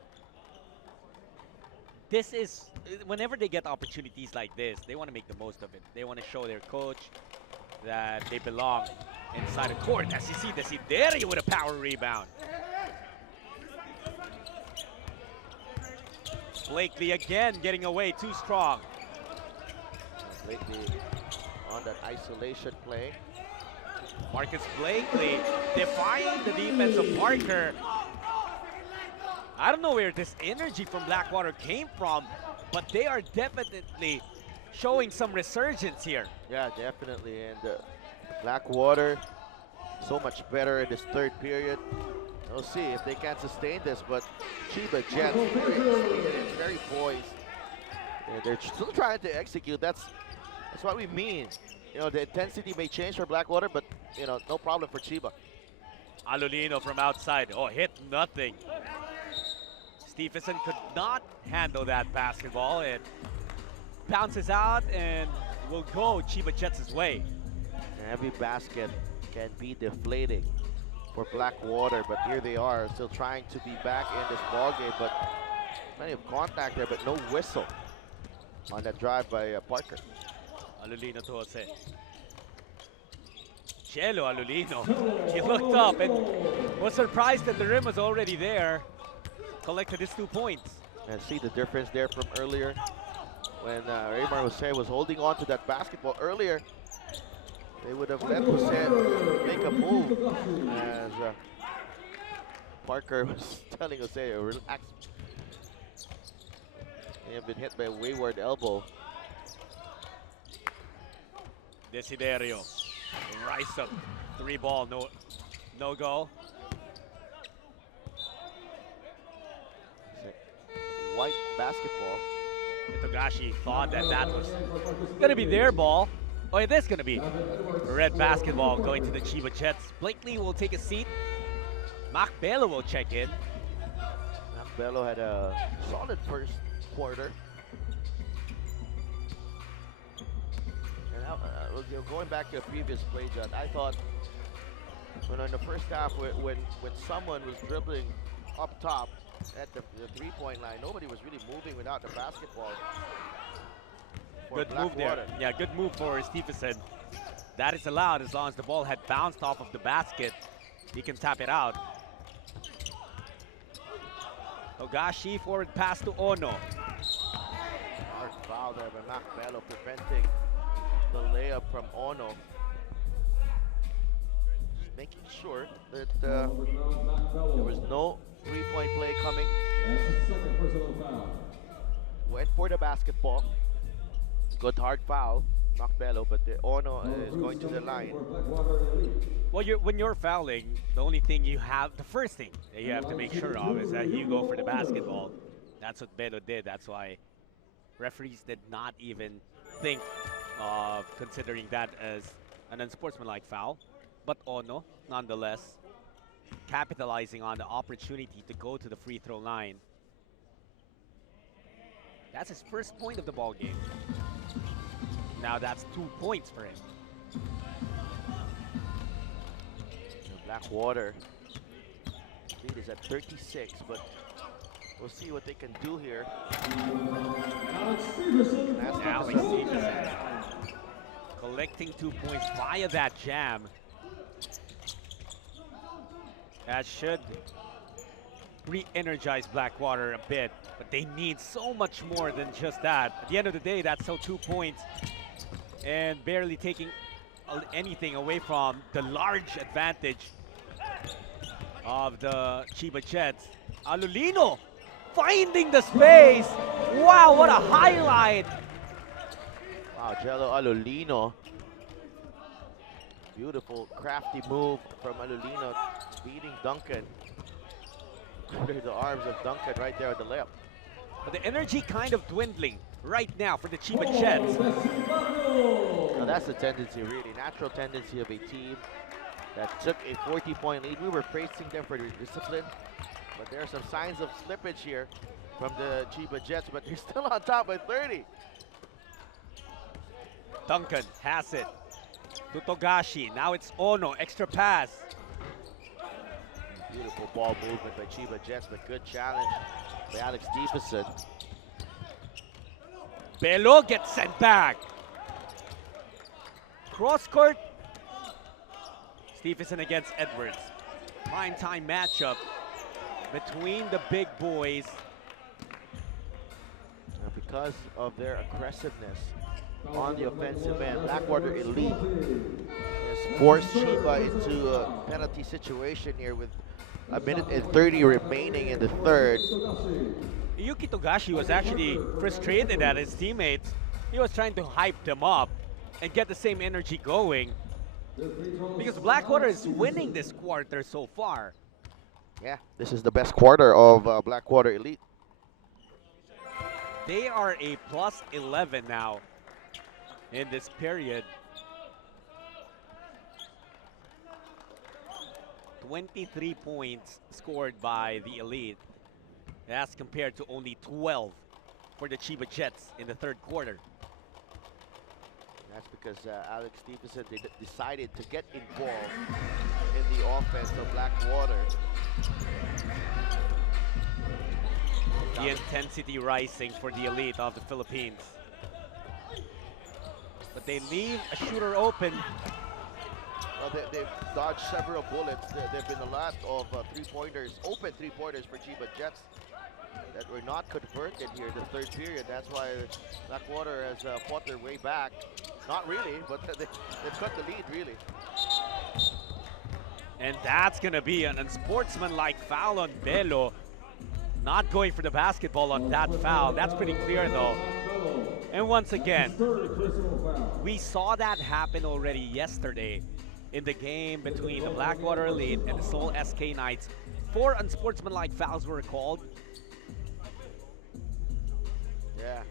this is, whenever they get opportunities like this, they want to make the most of it. They want to show their coach that they belong inside the court. As you see, Desiderio with a power rebound. Blakely again getting away too strong. Blakely on that isolation play. Marcus Blakely defying the defense of Parker. I don't know where this energy from Blackwater came from, but they are definitely showing some resurgence here. Yeah, definitely. And Blackwater so much better in this third period. We'll see if they can sustain this, but Chiba Jets very poised. And they're still trying to execute. That's what we mean. You know, the intensity may change for Blackwater, but you know, no problem for Chiba. Alolino from outside. Oh, hit nothing. Stephenson could not handle that basketball. It bounces out and will go Chiba Jets' way. Every basket can be deflating for Blackwater, but here they are still trying to be back in this ball game, but plenty of contact there, but no whistle on that drive by Parker. Alolino to Jose. Cielo Alolino. He looked up and was surprised that the rim was already there. Collected his 2 points. And see the difference there from earlier when Raymar Jose was holding on to that basketball earlier. They would have let Jose make a move as Parker was telling Jose, relax. They have been hit by a wayward elbow. Desiderio. Rise up. 3 ball, no go. White basketball. Itogashi thought that was going to be their ball. Oh, it is going to be red basketball going to the Chiba Jets. Blakely will take a seat. Macbello will check in. Macbello had a solid first quarter. And going back to a previous play, John, I thought when in the first half, when someone was dribbling up top at the 3-point line, nobody was really moving without the basketball. Good move there. Yeah, good move for Stephenson. That is allowed as long as the ball had bounced off of the basket. He can tap it out. Togashi forward pass to Ono. Hard foul there by Macbello preventing the layup from Ono. Just making sure that there was no 3-point play coming. Went for the basketball. Good hard foul, Macbello, but the Ono is going to the line. Well, when you're fouling, the only thing you have, the first thing that you have to make sure of is that you go for the basketball. That's what Bello did. That's why referees did not even think of considering that as an unsportsmanlike foul. But Ono, nonetheless, capitalizing on the opportunity to go to the free throw line. That's his first point of the ball game. Now that's 2 points for him. Blackwater lead is at 36, but we'll see what they can do here. Alex Stephenson collecting 2 points via that jam. That should re-energize Blackwater a bit, but they need so much more than just that. At the end of the day, that's still 2 points and barely taking anything away from the large advantage of the Chiba Jets. Alolino finding the space. Wow, what a highlight. Wow, Jello Alolino Beautiful, crafty move from Alulino, beating Duncan. Under the arms of Duncan right there on the left. But the energy kind of dwindling right now for the Chiba Jets. Now that's the tendency, really, natural tendency of a team that took a 40-point lead. We were praising them for their discipline, but there are some signs of slippage here from the Chiba Jets, but they're still on top by 30. Duncan has it to Togashi. Now it's Ono, extra pass. Beautiful ball movement by Chiba Jets, but good challenge by Alex Stephenson. Belo gets sent back. Cross court. Stephenson against Edwards. Prime time matchup between the big boys. Now because of their aggressiveness on the offensive end, Blackwater Elite has forced Chiba into a penalty situation here with a minute and 30 remaining in the third. Yuki Togashi was actually frustrated at his teammates. He was trying to hype them up and get the same energy going, because Blackwater is winning this quarter so far. Yeah, this is the best quarter of Blackwater Elite. They are a plus 11 now in this period. 23 points scored by the Elite, as compared to only 12 for the Chiba Jets in the third quarter. That's because Alex Stephenson decided to get involved in the offense of Blackwater. The intensity rising for the Elite of the Philippines. But they leave a shooter open. Well, they've dodged several bullets. There have been a lot of three-pointers, open three-pointers for Chiba Jets that were not converted here in the third period. That's why Blackwater has fought their way back. Not really, but they've cut the lead, really. And that's going to be an unsportsmanlike foul on Belo. Not going for the basketball on that foul. That's pretty clear, though. And once again, we saw that happen already yesterday in the game between the Blackwater Elite and the Seoul SK Knights. 4 unsportsmanlike fouls were called. Yeah.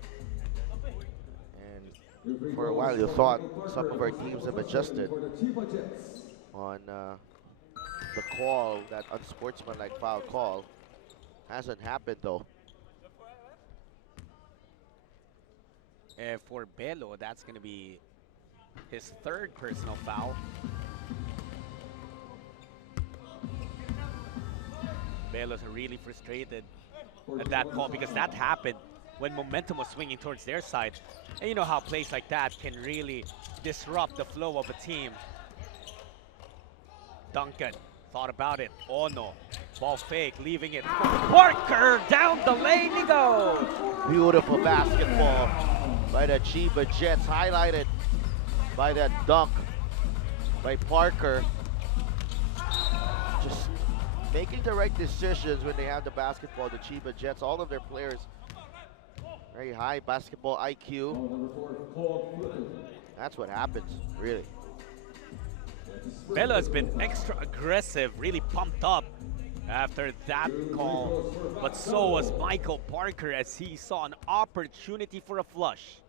And for a while you thought some of our teams have adjusted on the call, that unsportsmanlike foul call. Hasn't happened though. For Belo, that's going to be his 3rd personal foul. Belo's really frustrated at that call, because that happened when momentum was swinging towards their side. And you know how plays like that can really disrupt the flow of a team. Duncan thought about it. Ono, ball fake, leaving it. Parker, down the lane he goes. Beautiful basketball by the Chiba Jets, highlighted by that dunk by Parker. Just making the right decisions when they have the basketball. The Chiba Jets, all of their players, very high basketball IQ. That's what happens, really. Belo has been extra aggressive, really pumped up after that call. But so was Michael Parker, as he saw an opportunity for a flush.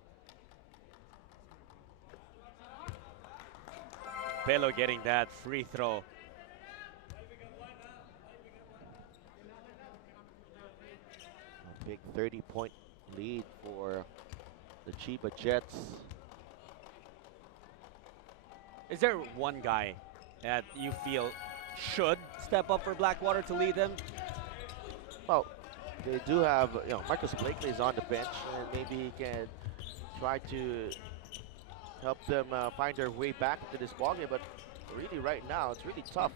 Belo getting that free throw. A big 30-point lead for the Chiba Jets. Is there one guy that you feel should step up for Blackwater to lead them? Well, they do have, Marcus Blakely is on the bench, and maybe he can try to help them find their way back into this ballgame. But really, right now, it's really tough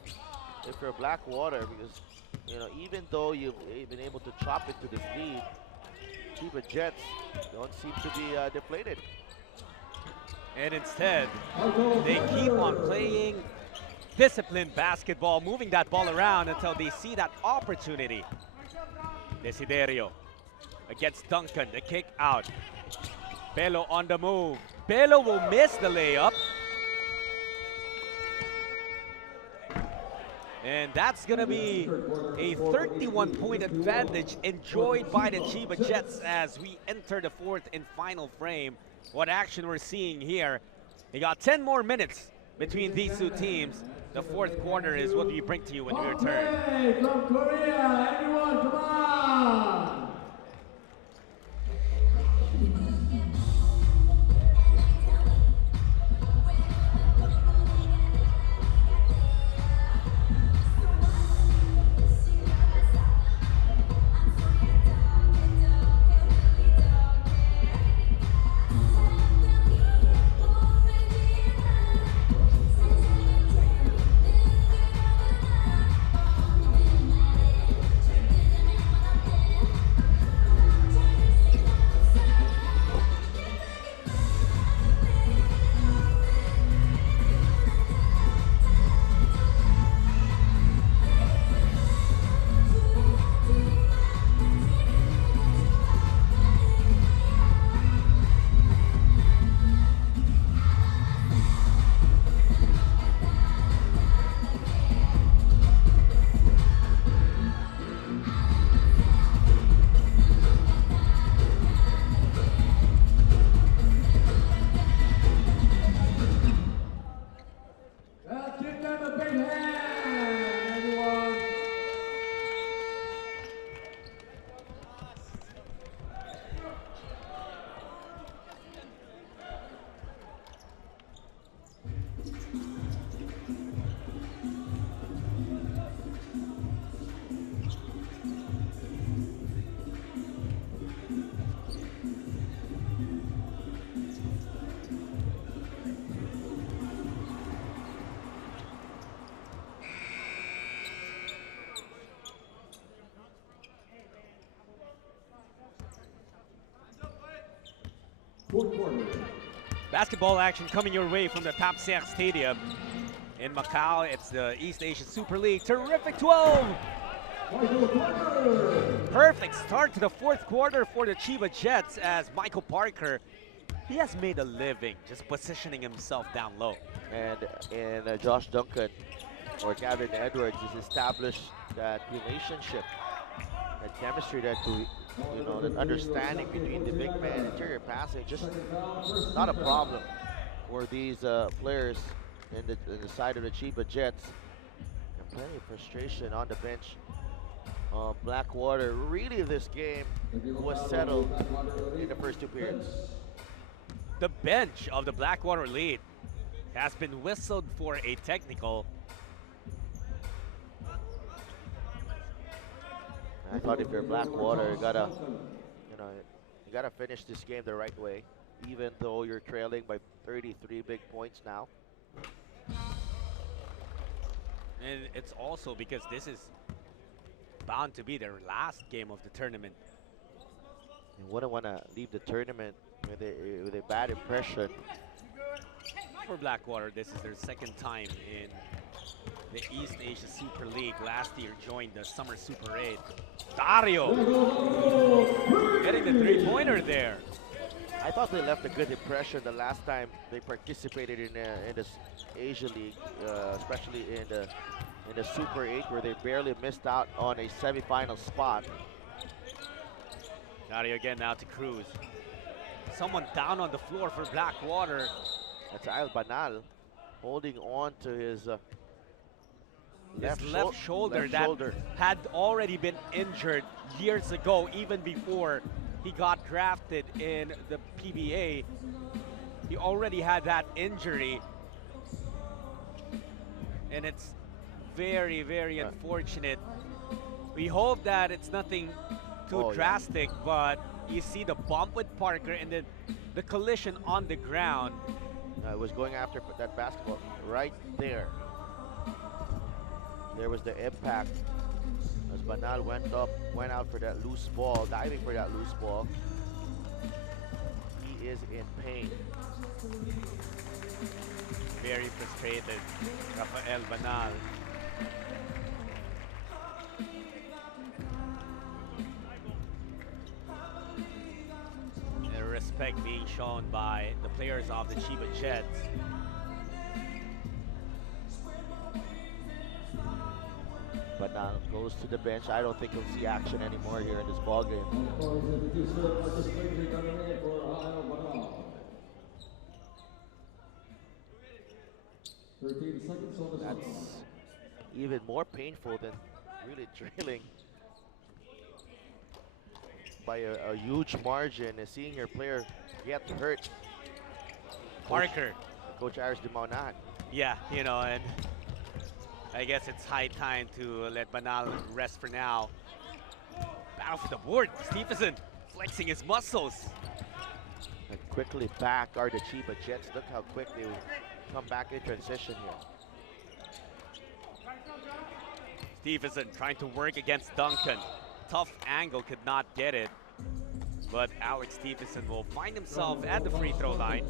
if you're Blackwater, because even though you've been able to chop into this lead, Chiba Jets don't seem to be deflated. And instead, they keep on playing disciplined basketball, moving that ball around until they see that opportunity. Desiderio against Duncan, the kick out. Belo on the move. Belo will miss the layup. And that's going to be a 31-point advantage enjoyed by the Chiba Jets as we enter the fourth and final frame. What action we're seeing here. We got 10 more minutes between these two teams. The fourth quarter is what we bring to you when we return. Okay, from Korea, everyone, come on! Let's give them a big hand, everyone. Fourth quarter. Basketball action coming your way from the Tap Siak Stadium in Macau. It's the East Asia Super League. Terrific 12. Perfect start to the fourth quarter for the Chiba Jets as Michael Parker, he has made a living just positioning himself down low. And Josh Duncan or Gavin Edwards has established that relationship and chemistry, that that understanding between the big man and interior passing, just not a problem for these players in the side of the Chiba Jets. And plenty of frustration on the bench. Blackwater, really this game was settled in the first two periods. The bench of the Blackwater lead has been whistled for a technical. I thought if you're Blackwater, you gotta finish this game the right way, even though you're trailing by 33 big points now. And it's also because this is bound to be their last game of the tournament. You wouldn't want to leave the tournament with a bad impression. For Blackwater, this is their second time in the East Asia Super League. Last year joined the Summer Super 8. Dario getting the three-pointer there. I thought they left a good impression the last time they participated in the Asia League, especially in the Super 8, where they barely missed out on a semifinal spot. Dario again now to Cruz. Someone down on the floor for Blackwater. That's Al Banal holding on to his left shoulder that had already been injured years ago, even before he got drafted in the PBA. He already had that injury, and it's very, very unfortunate. We hope that it's nothing too drastic, but you see the bump with Parker and then the collision on the ground. I was going after that basketball right there. There was the impact as Banal went out for that loose ball, diving for that loose ball. He is in pain. Very frustrated, Rafael Banal. And respect being shown by the players of the Chiba Jets. But now goes to the bench. I don't think he'll see action anymore here in this ball game. That's even more painful than really trailing by a huge margin and seeing your player get hurt. Parker. Coach Aris Dimaunahan. Yeah, you know, and I guess it's high time to let Banal rest for now. Battle for the board. Stephenson flexing his muscles. And quickly back are the Chiba Jets. Look how quick they will come back in transition here. Stephenson trying to work against Duncan. Tough angle, could not get it. But Alex Stephenson will find himself at the free throw line.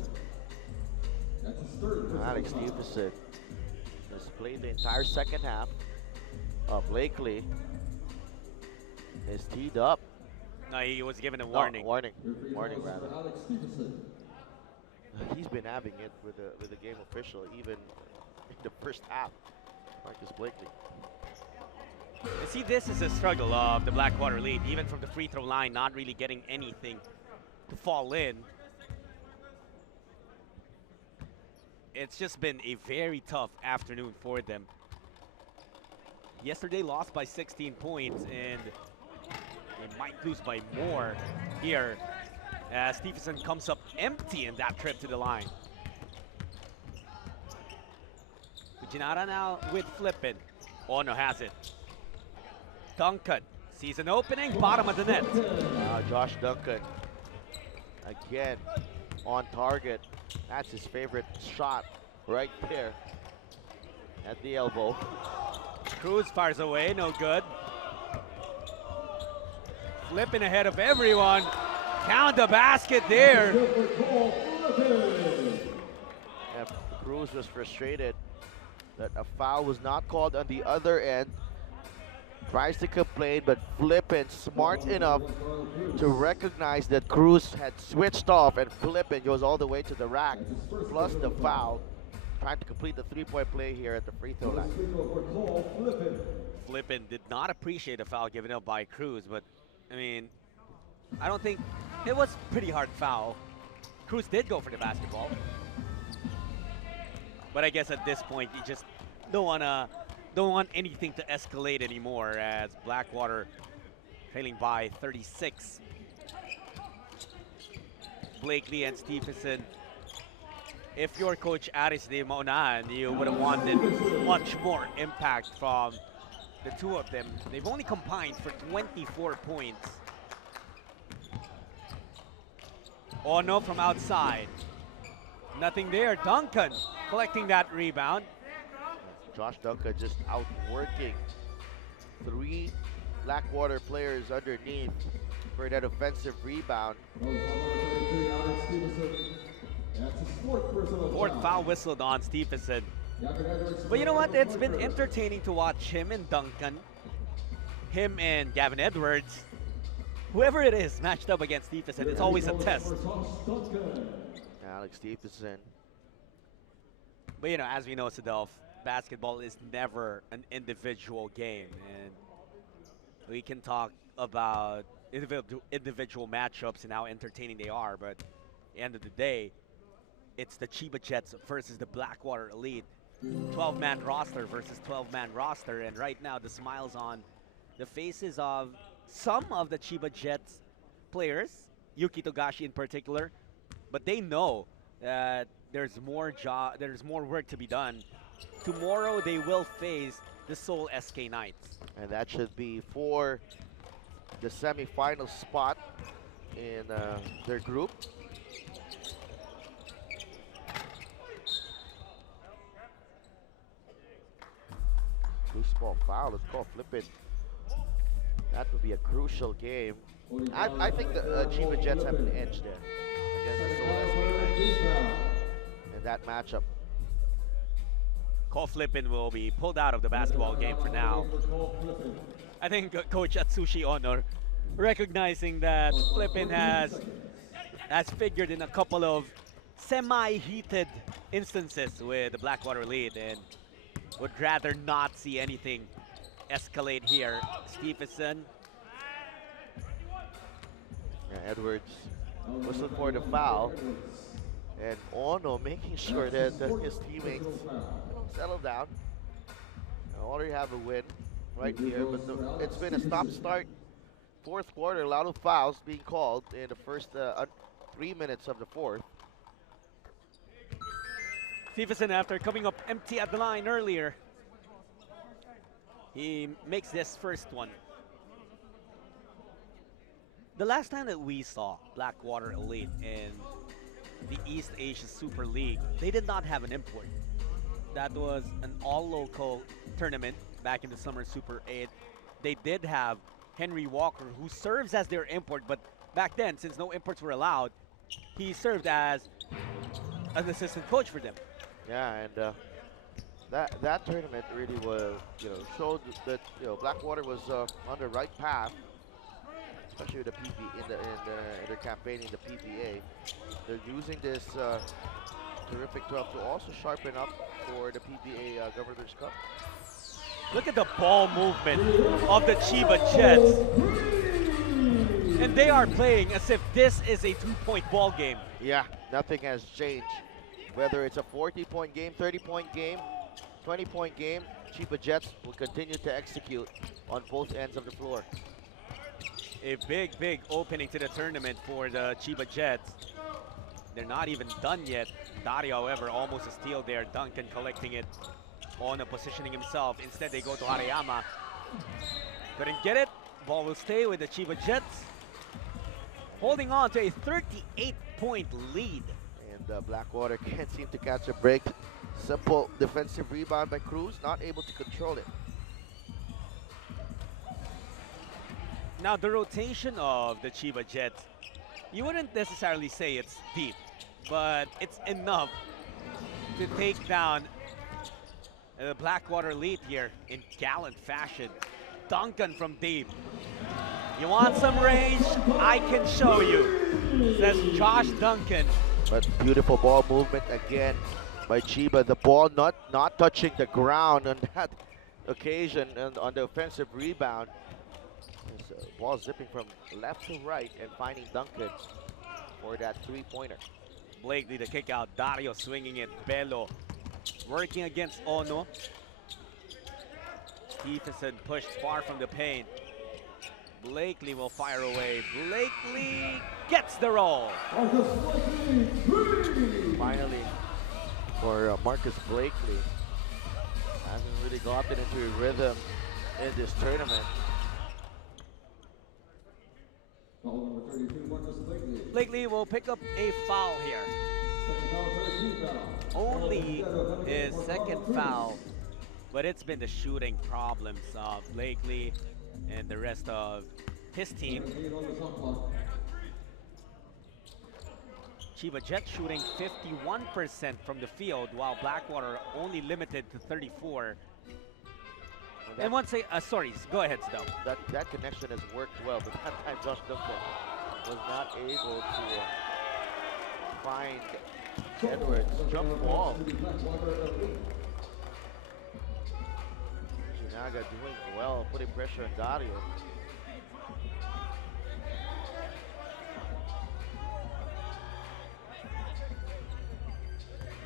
Alex Stephenson has played the entire second half. Blakely is teed up. No, he was given a warning. No, warning rather. He's been having it with the game official, even in the first half. Marcus Blakely. You see, this is a struggle of the Blackwater lead, even from the free throw line, not really getting anything to fall in. It's just been a very tough afternoon for them. Yesterday lost by 16 points, and they might lose by more here as Stephenson comes up empty in that trip to the line. Fujinara now with flipping. Ono has it. Duncan sees an opening, bottom of the net. Josh Duncan, again, on target. That's his favorite shot right there at the elbow. Cruz fires away, no good. Flipping ahead of everyone. Count the basket there. Yeah, Cruz was frustrated that a foul was not called on the other end. Tries to complain, but Flippin smart enough to recognize that Cruz had switched off, and Flippin goes all the way to the rack, plus the foul, trying to complete the three-point play here at the free throw line. Flippin did not appreciate the foul given up by Cruz, but I mean, I don't think it was pretty hard foul. Cruz did go for the basketball, but I guess at this point you just don't want anything to escalate anymore as Blackwater trailing by 36. Blakely and Stephenson. If you're Coach Aris Dimaunahan, you would have wanted much more impact from the two of them. They've only combined for 24 points. Ono from outside. Nothing there. Duncan collecting that rebound. Josh Duncan just outworking three Blackwater players underneath for that offensive rebound. Fourth foul whistled on Stephenson. But you know what? It's been entertaining to watch him and Duncan, him and Gavin Edwards. Whoever it is matched up against Stephenson, it's always a test. Alex Stephenson. But you know, as we know, Sadelf, basketball is never an individual game, and we can talk about individual matchups and how entertaining they are, but at the end of the day, it's the Chiba Jets versus the Blackwater Elite. 12-man roster versus 12-man roster, and right now the smiles on the faces of some of the Chiba Jets players, Yuki Togashi in particular, but they know that there's more work to be done. Tomorrow they will face the Seoul SK Knights. And that should be for the semifinal spot in their group. Loose ball foul, let's call flip it. That would be a crucial game. I think the Chiba Jets have an edge there against the Seoul SK Knights in that matchup. Cole Flippin will be pulled out of the basketball game for now. I think Coach Atsushi Ono recognizing that Flippin has figured in a couple of semi-heated instances with the Blackwater lead and would rather not see anything escalate here. Stephenson. Yeah, Edwards whistled for the foul. And Ono making sure that his teammates settle down. Already have a win right here, but it's been a stop-start fourth quarter. A lot of fouls being called in the first 3 minutes of the fourth. Stephenson, after coming up empty at the line earlier, he makes this first one. The last time that we saw Blackwater Elite in the East Asia Super League, they did not have an import. That was an all-local tournament back in the summer Super 8. They did have Henry Walker, who serves as their import, but back then, since no imports were allowed, he served as an assistant coach for them. Yeah, and that tournament really was, showed that Blackwater was on the right path, especially with the PP in their campaign in the PBA. They're using this terrific 12 to also sharpen up for the PBA Governors Cup. Look at the ball movement of the Chiba Jets. And they are playing as if this is a two-point ball game. Yeah, nothing has changed. Whether it's a 40-point game, 30-point game, 20-point game, Chiba Jets will continue to execute on both ends of the floor. A big, big opening to the tournament for the Chiba Jets. They're not even done yet. Dario, however, almost a steal there. Duncan collecting it. Ono positioning himself. Instead, they go to Harayama. Couldn't get it. Ball will stay with the Chiba Jets. Holding on to a 38-point lead. And Blackwater can't seem to catch a break. Simple defensive rebound by Cruz, not able to control it. Now, the rotation of the Chiba Jets, you wouldn't necessarily say it's deep, but it's enough to take down the Blackwater lead here in gallant fashion. Duncan from deep. You want some range? I can show you, says Josh Duncan. But beautiful ball movement again by Chiba. The ball not touching the ground on that occasion and on the offensive rebound. Ball zipping from left to right and finding Duncan for that three-pointer. Blakely the kick out. Dario swinging it. Bello working against Ono. Stephenson pushed far from the paint. Blakely will fire away. Blakely gets the roll. Finally, for Marcus Blakely. Hasn't really gotten into a rhythm in this tournament. Foul number 32, Marcus Blakely. Blakely will pick up a foul here. Second foul, 32 foul. Only his second foul, but it's been the shooting problems of Blakely and the rest of his team. Chiba Jets shooting 51% from the field, while Blackwater only limited to 34. And once sorry, go ahead, Stel. That connection has worked well, but that time Josh Duncan was not able to find Edwards' jump ball. Chinaga doing well, putting pressure on Dario.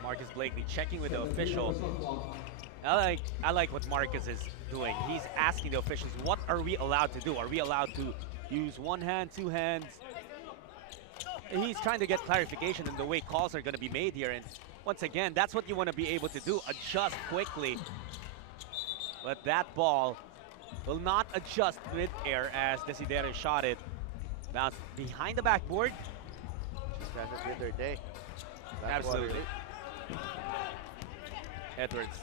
Marcus Blakely checking with the official. I like what Marcus is doing. He's asking the officials, what are we allowed to do? Are we allowed to use one hand, two hands? He's trying to get clarification in the way calls are going to be made here. And once again, that's what you want to be able to do, adjust quickly. But that ball will not adjust mid-air as Desiderio shot it. Bounced behind the backboard. Just hasn't been their day. Absolutely. Edwards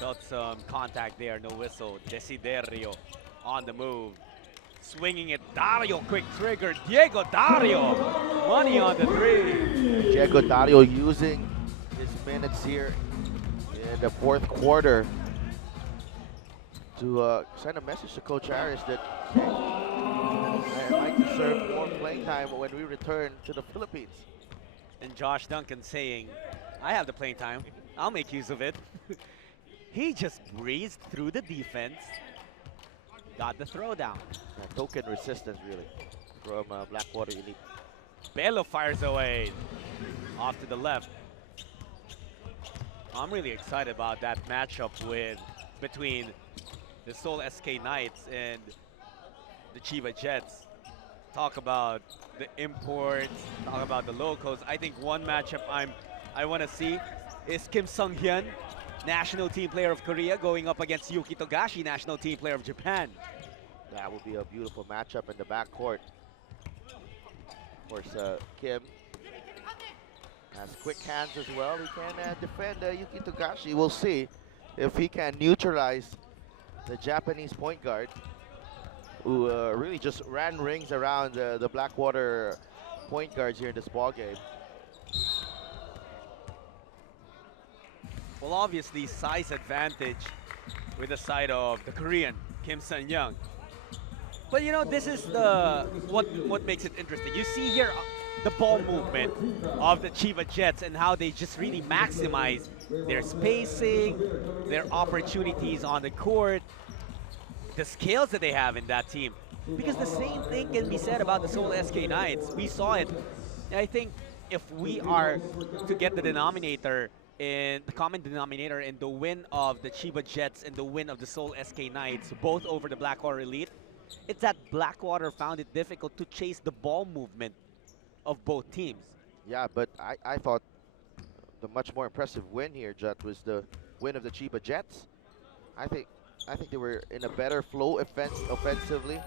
got some contact there, no whistle. Desiderio on the move. Swinging it, Dario, quick trigger. Diego Dario, money on the three. Diego Dario using his minutes here in the fourth quarter to send a message to Coach Harris that I might deserve more playing time when we return to the Philippines. And Josh Duncan saying, I have the playing time. I'll make use of it. He just breezed through the defense, got the throwdown. Token resistance, really, from Blackwater Elite. Belo fires away off to the left. I'm really excited about that matchup between the Seoul SK Knights and the Chiba Jets. Talk about the imports, talk about the locals. I think one matchup I want to see is Kim Sung-hyun, national team player of Korea, going up against Yuki Togashi, national team player of Japan. That would be a beautiful matchup in the backcourt. Of course, Kim has quick hands as well. He can defend Yuki Togashi. We'll see if he can neutralize the Japanese point guard, who really just ran rings around the Blackwater point guards here in this ball game. Well, obviously, size advantage with the side of the Korean, Kim Sun-young. But you know, this is what makes it interesting. You see here the ball movement of the Chiba Jets and how they just really maximize their spacing, their opportunities on the court, the skills that they have in that team. Because the same thing can be said about the Seoul SK Knights. We saw it. And I think if we are to get the common denominator in the win of the Chiba Jets and the win of the Seoul SK Knights, both over the Blackwater Elite, it's that Blackwater found it difficult to chase the ball movement of both teams. Yeah, but I thought the much more impressive win here, Jet, was the win of the Chiba Jets. I think they were in a better flow offensively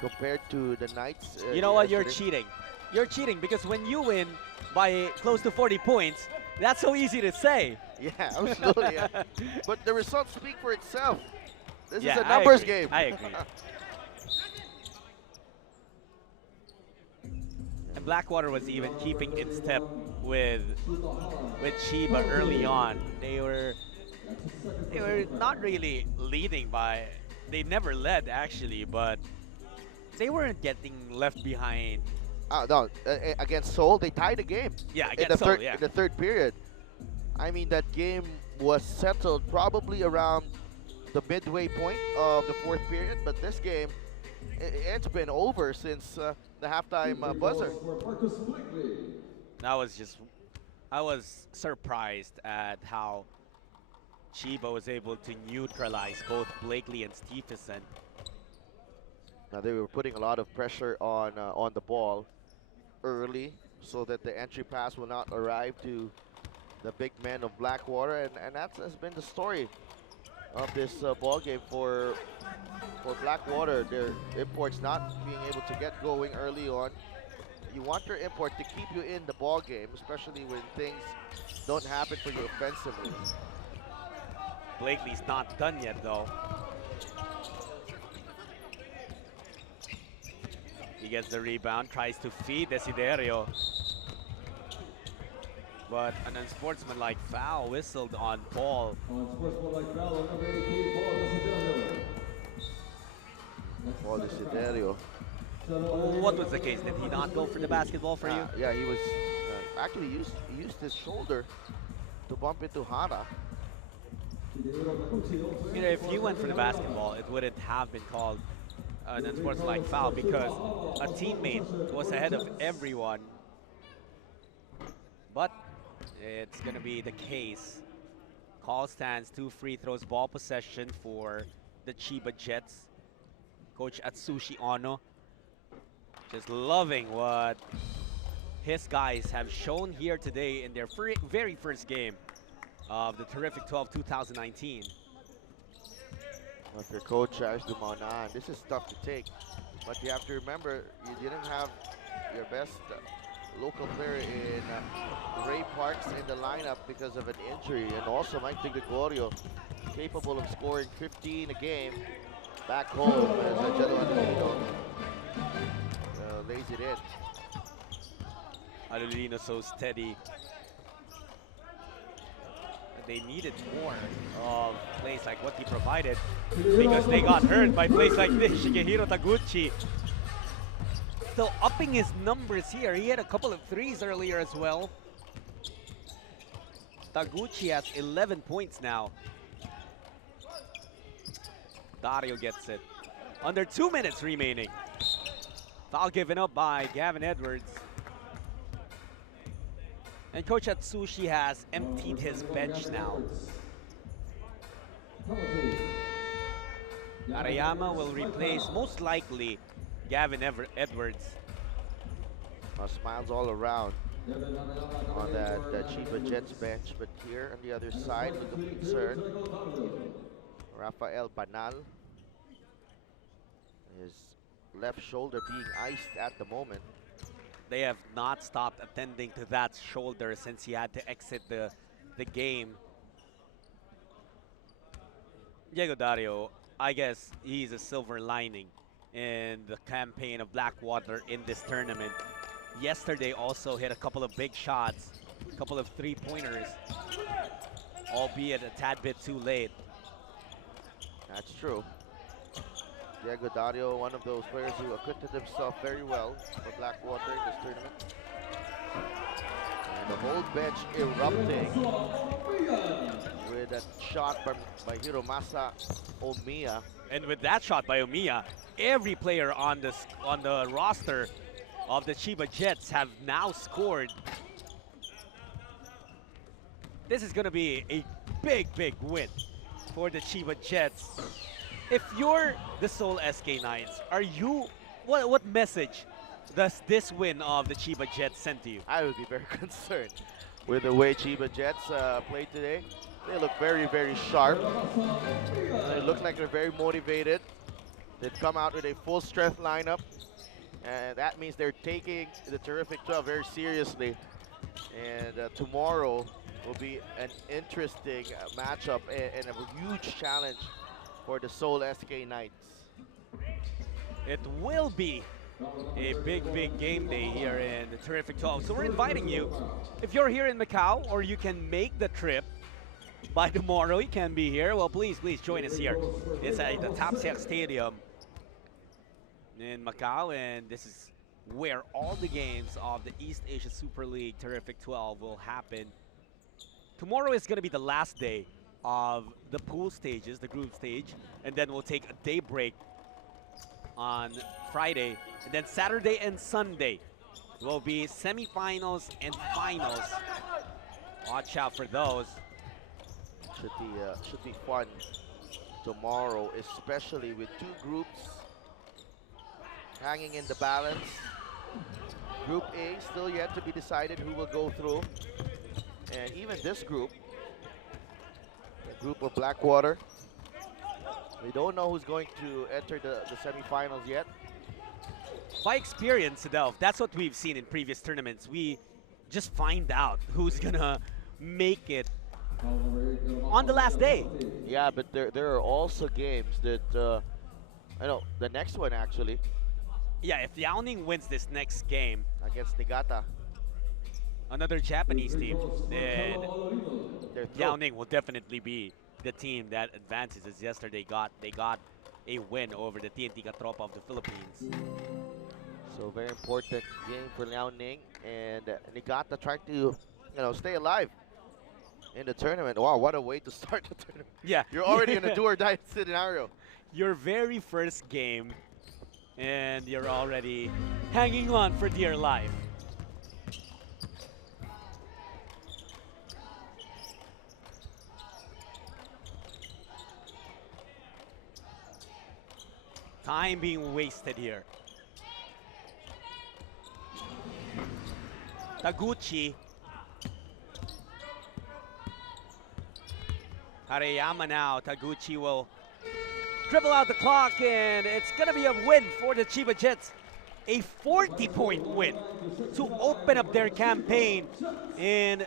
compared to the Knights. You know what? You're yesterday. cheating. You're cheating because when you win by close to 40 points, that's so easy to say. Yeah, absolutely. Yeah. But the results speak for itself. This Yeah, is a numbers agree. game. I agree. And Blackwater was even keeping in step with Chiba early on. They were not really leading by, they never led actually, but they weren't getting left behind. No, against Seoul, they tied the game. Yeah, in against the Seoul, third, yeah. in the third period. I mean, that game was settled probably around the midway point of the fourth period, but this game, it's been over since the halftime buzzer. I was surprised at how Chiba was able to neutralize both Blakely and Stephenson. Now they were putting a lot of pressure on the ball early so that the entry pass will not arrive to the big men of Blackwater, and that has been the story of this ball game for Blackwater. Their imports not being able to get going early on. You want your import to keep you in the ball game, especially when things don't happen for you offensively. Blakely's not done yet though. He gets the rebound, tries to feed Desiderio. But an unsportsmanlike foul whistled on Paul. Paul Desiderio. What was the case? Did he not go for the basketball for you? Yeah, he was actually used his shoulder to bump into Hara. You know, if you went for the basketball, it wouldn't have been called an unsportsmanlike foul because a teammate was ahead of everyone. But it's going to be the case. Call stands, 2 free throws, ball possession for the Chiba Jets. Coach Atsushi Ono just loving what his guys have shown here today in their very first game of the Terrific 12 2019. If your coach tries to Mauna, this is tough to take. But you have to remember, you didn't have your best local player in Ray Parks in the lineup because of an injury. And also Mike Gregorio, capable of scoring 15 a game back home as Angelo Adelino lays it in. Adelino so steady. They needed more of plays like what he provided because they got hurt by plays like this. Shigehiro Taguchi still upping his numbers here. He had a couple of threes earlier as well. Taguchi has 11 points now. Dario gets it. Under 2 minutes remaining. Foul given up by Gavin Edwards. And Coach Atsushi has emptied his bench now. Arayama will replace, most likely, Gavin Edwards. Smiles all around on that Chiba Jets bench, but here on the other side with the concern, Rafael Banal, his left shoulder being iced at the moment. They have not stopped attending to that shoulder since he had to exit the game. Diego Dario, I guess he's a silver lining in the campaign of Blackwater in this tournament. Yesterday also hit a couple of big shots, a couple of three-pointers, albeit a tad bit too late. That's true. Diego Dario, one of those players who acquitted himself very well for Blackwater in this tournament. And the whole bench erupting with a shot by Hiromasa Omiya. And with that shot by Omiya, every player on the roster of the Chiba Jets have now scored. This is going to be a big, big win for the Chiba Jets. If you're the Seoul SK Knights, what message does this win of the Chiba Jets send to you? I would be very concerned with the way Chiba Jets played today. They look very, very sharp. They look like they're very motivated. They've come out with a full strength lineup. And that means they're taking the Terrific 12 very seriously. And tomorrow will be an interesting matchup and a huge challenge for the Seoul SK Knights. It will be a big, big game day here in the Terrific 12. So we're inviting you, if you're here in Macau or you can make the trip by tomorrow, you can be here. Well, please join us here. It's at the Tapsiak Stadium in Macau, and this is where all the games of the East Asia Super League Terrific 12 will happen. Tomorrow is going to be the last day of the pool stages, the group stage, and then we'll take a day break on Friday, and then Saturday and Sunday will be semifinals and finals. Watch out for those. Should be fun tomorrow, especially with two groups hanging in the balance. Group A still yet to be decided who will go through, and even this group, the group of Blackwater, we don't know who's going to enter the semifinals yet. By experience, Adelph, that's what we've seen in previous tournaments. We just find out who's gonna make it on the last day. Yeah, but there are also games that I know the next one actually Yeah, if Liaoning wins this next game against Niigata, another Japanese team, then they're through. Liaoning will definitely be the team that advances, as yesterday they got a win over the TNT Katropa of the Philippines. So very important game for Liaoning, and Niigata trying to stay alive in the tournament. Wow, what a way to start the tournament. Yeah. You're already in a do or die scenario. Your very first game, and you're already hanging on for dear life. Time being wasted here. Taguchi. Harayama now. Taguchi will dribble out the clock, and it's going to be a win for the Chiba Jets. A 40-point win to open up their campaign in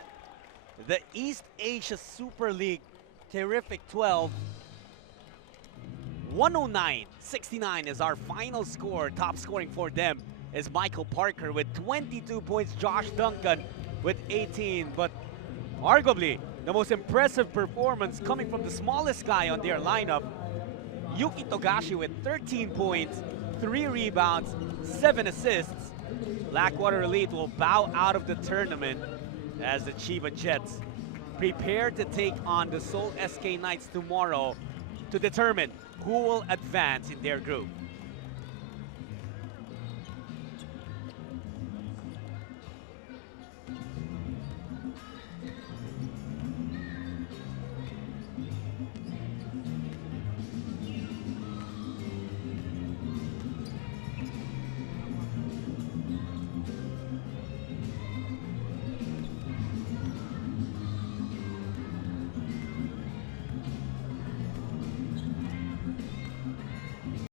the East Asia Super League Terrific 12. 109-69 is our final score. Top scoring for them is Michael Parker with 22 points, Josh Duncan with 18. But arguably, the most impressive performance coming from the smallest guy on their lineup, Yuki Togashi with 13 points, 3 rebounds, 7 assists. Blackwater Elite will bow out of the tournament as the Chiba Jets prepare to take on the Seoul SK Knights tomorrow to determine who will advance in their group.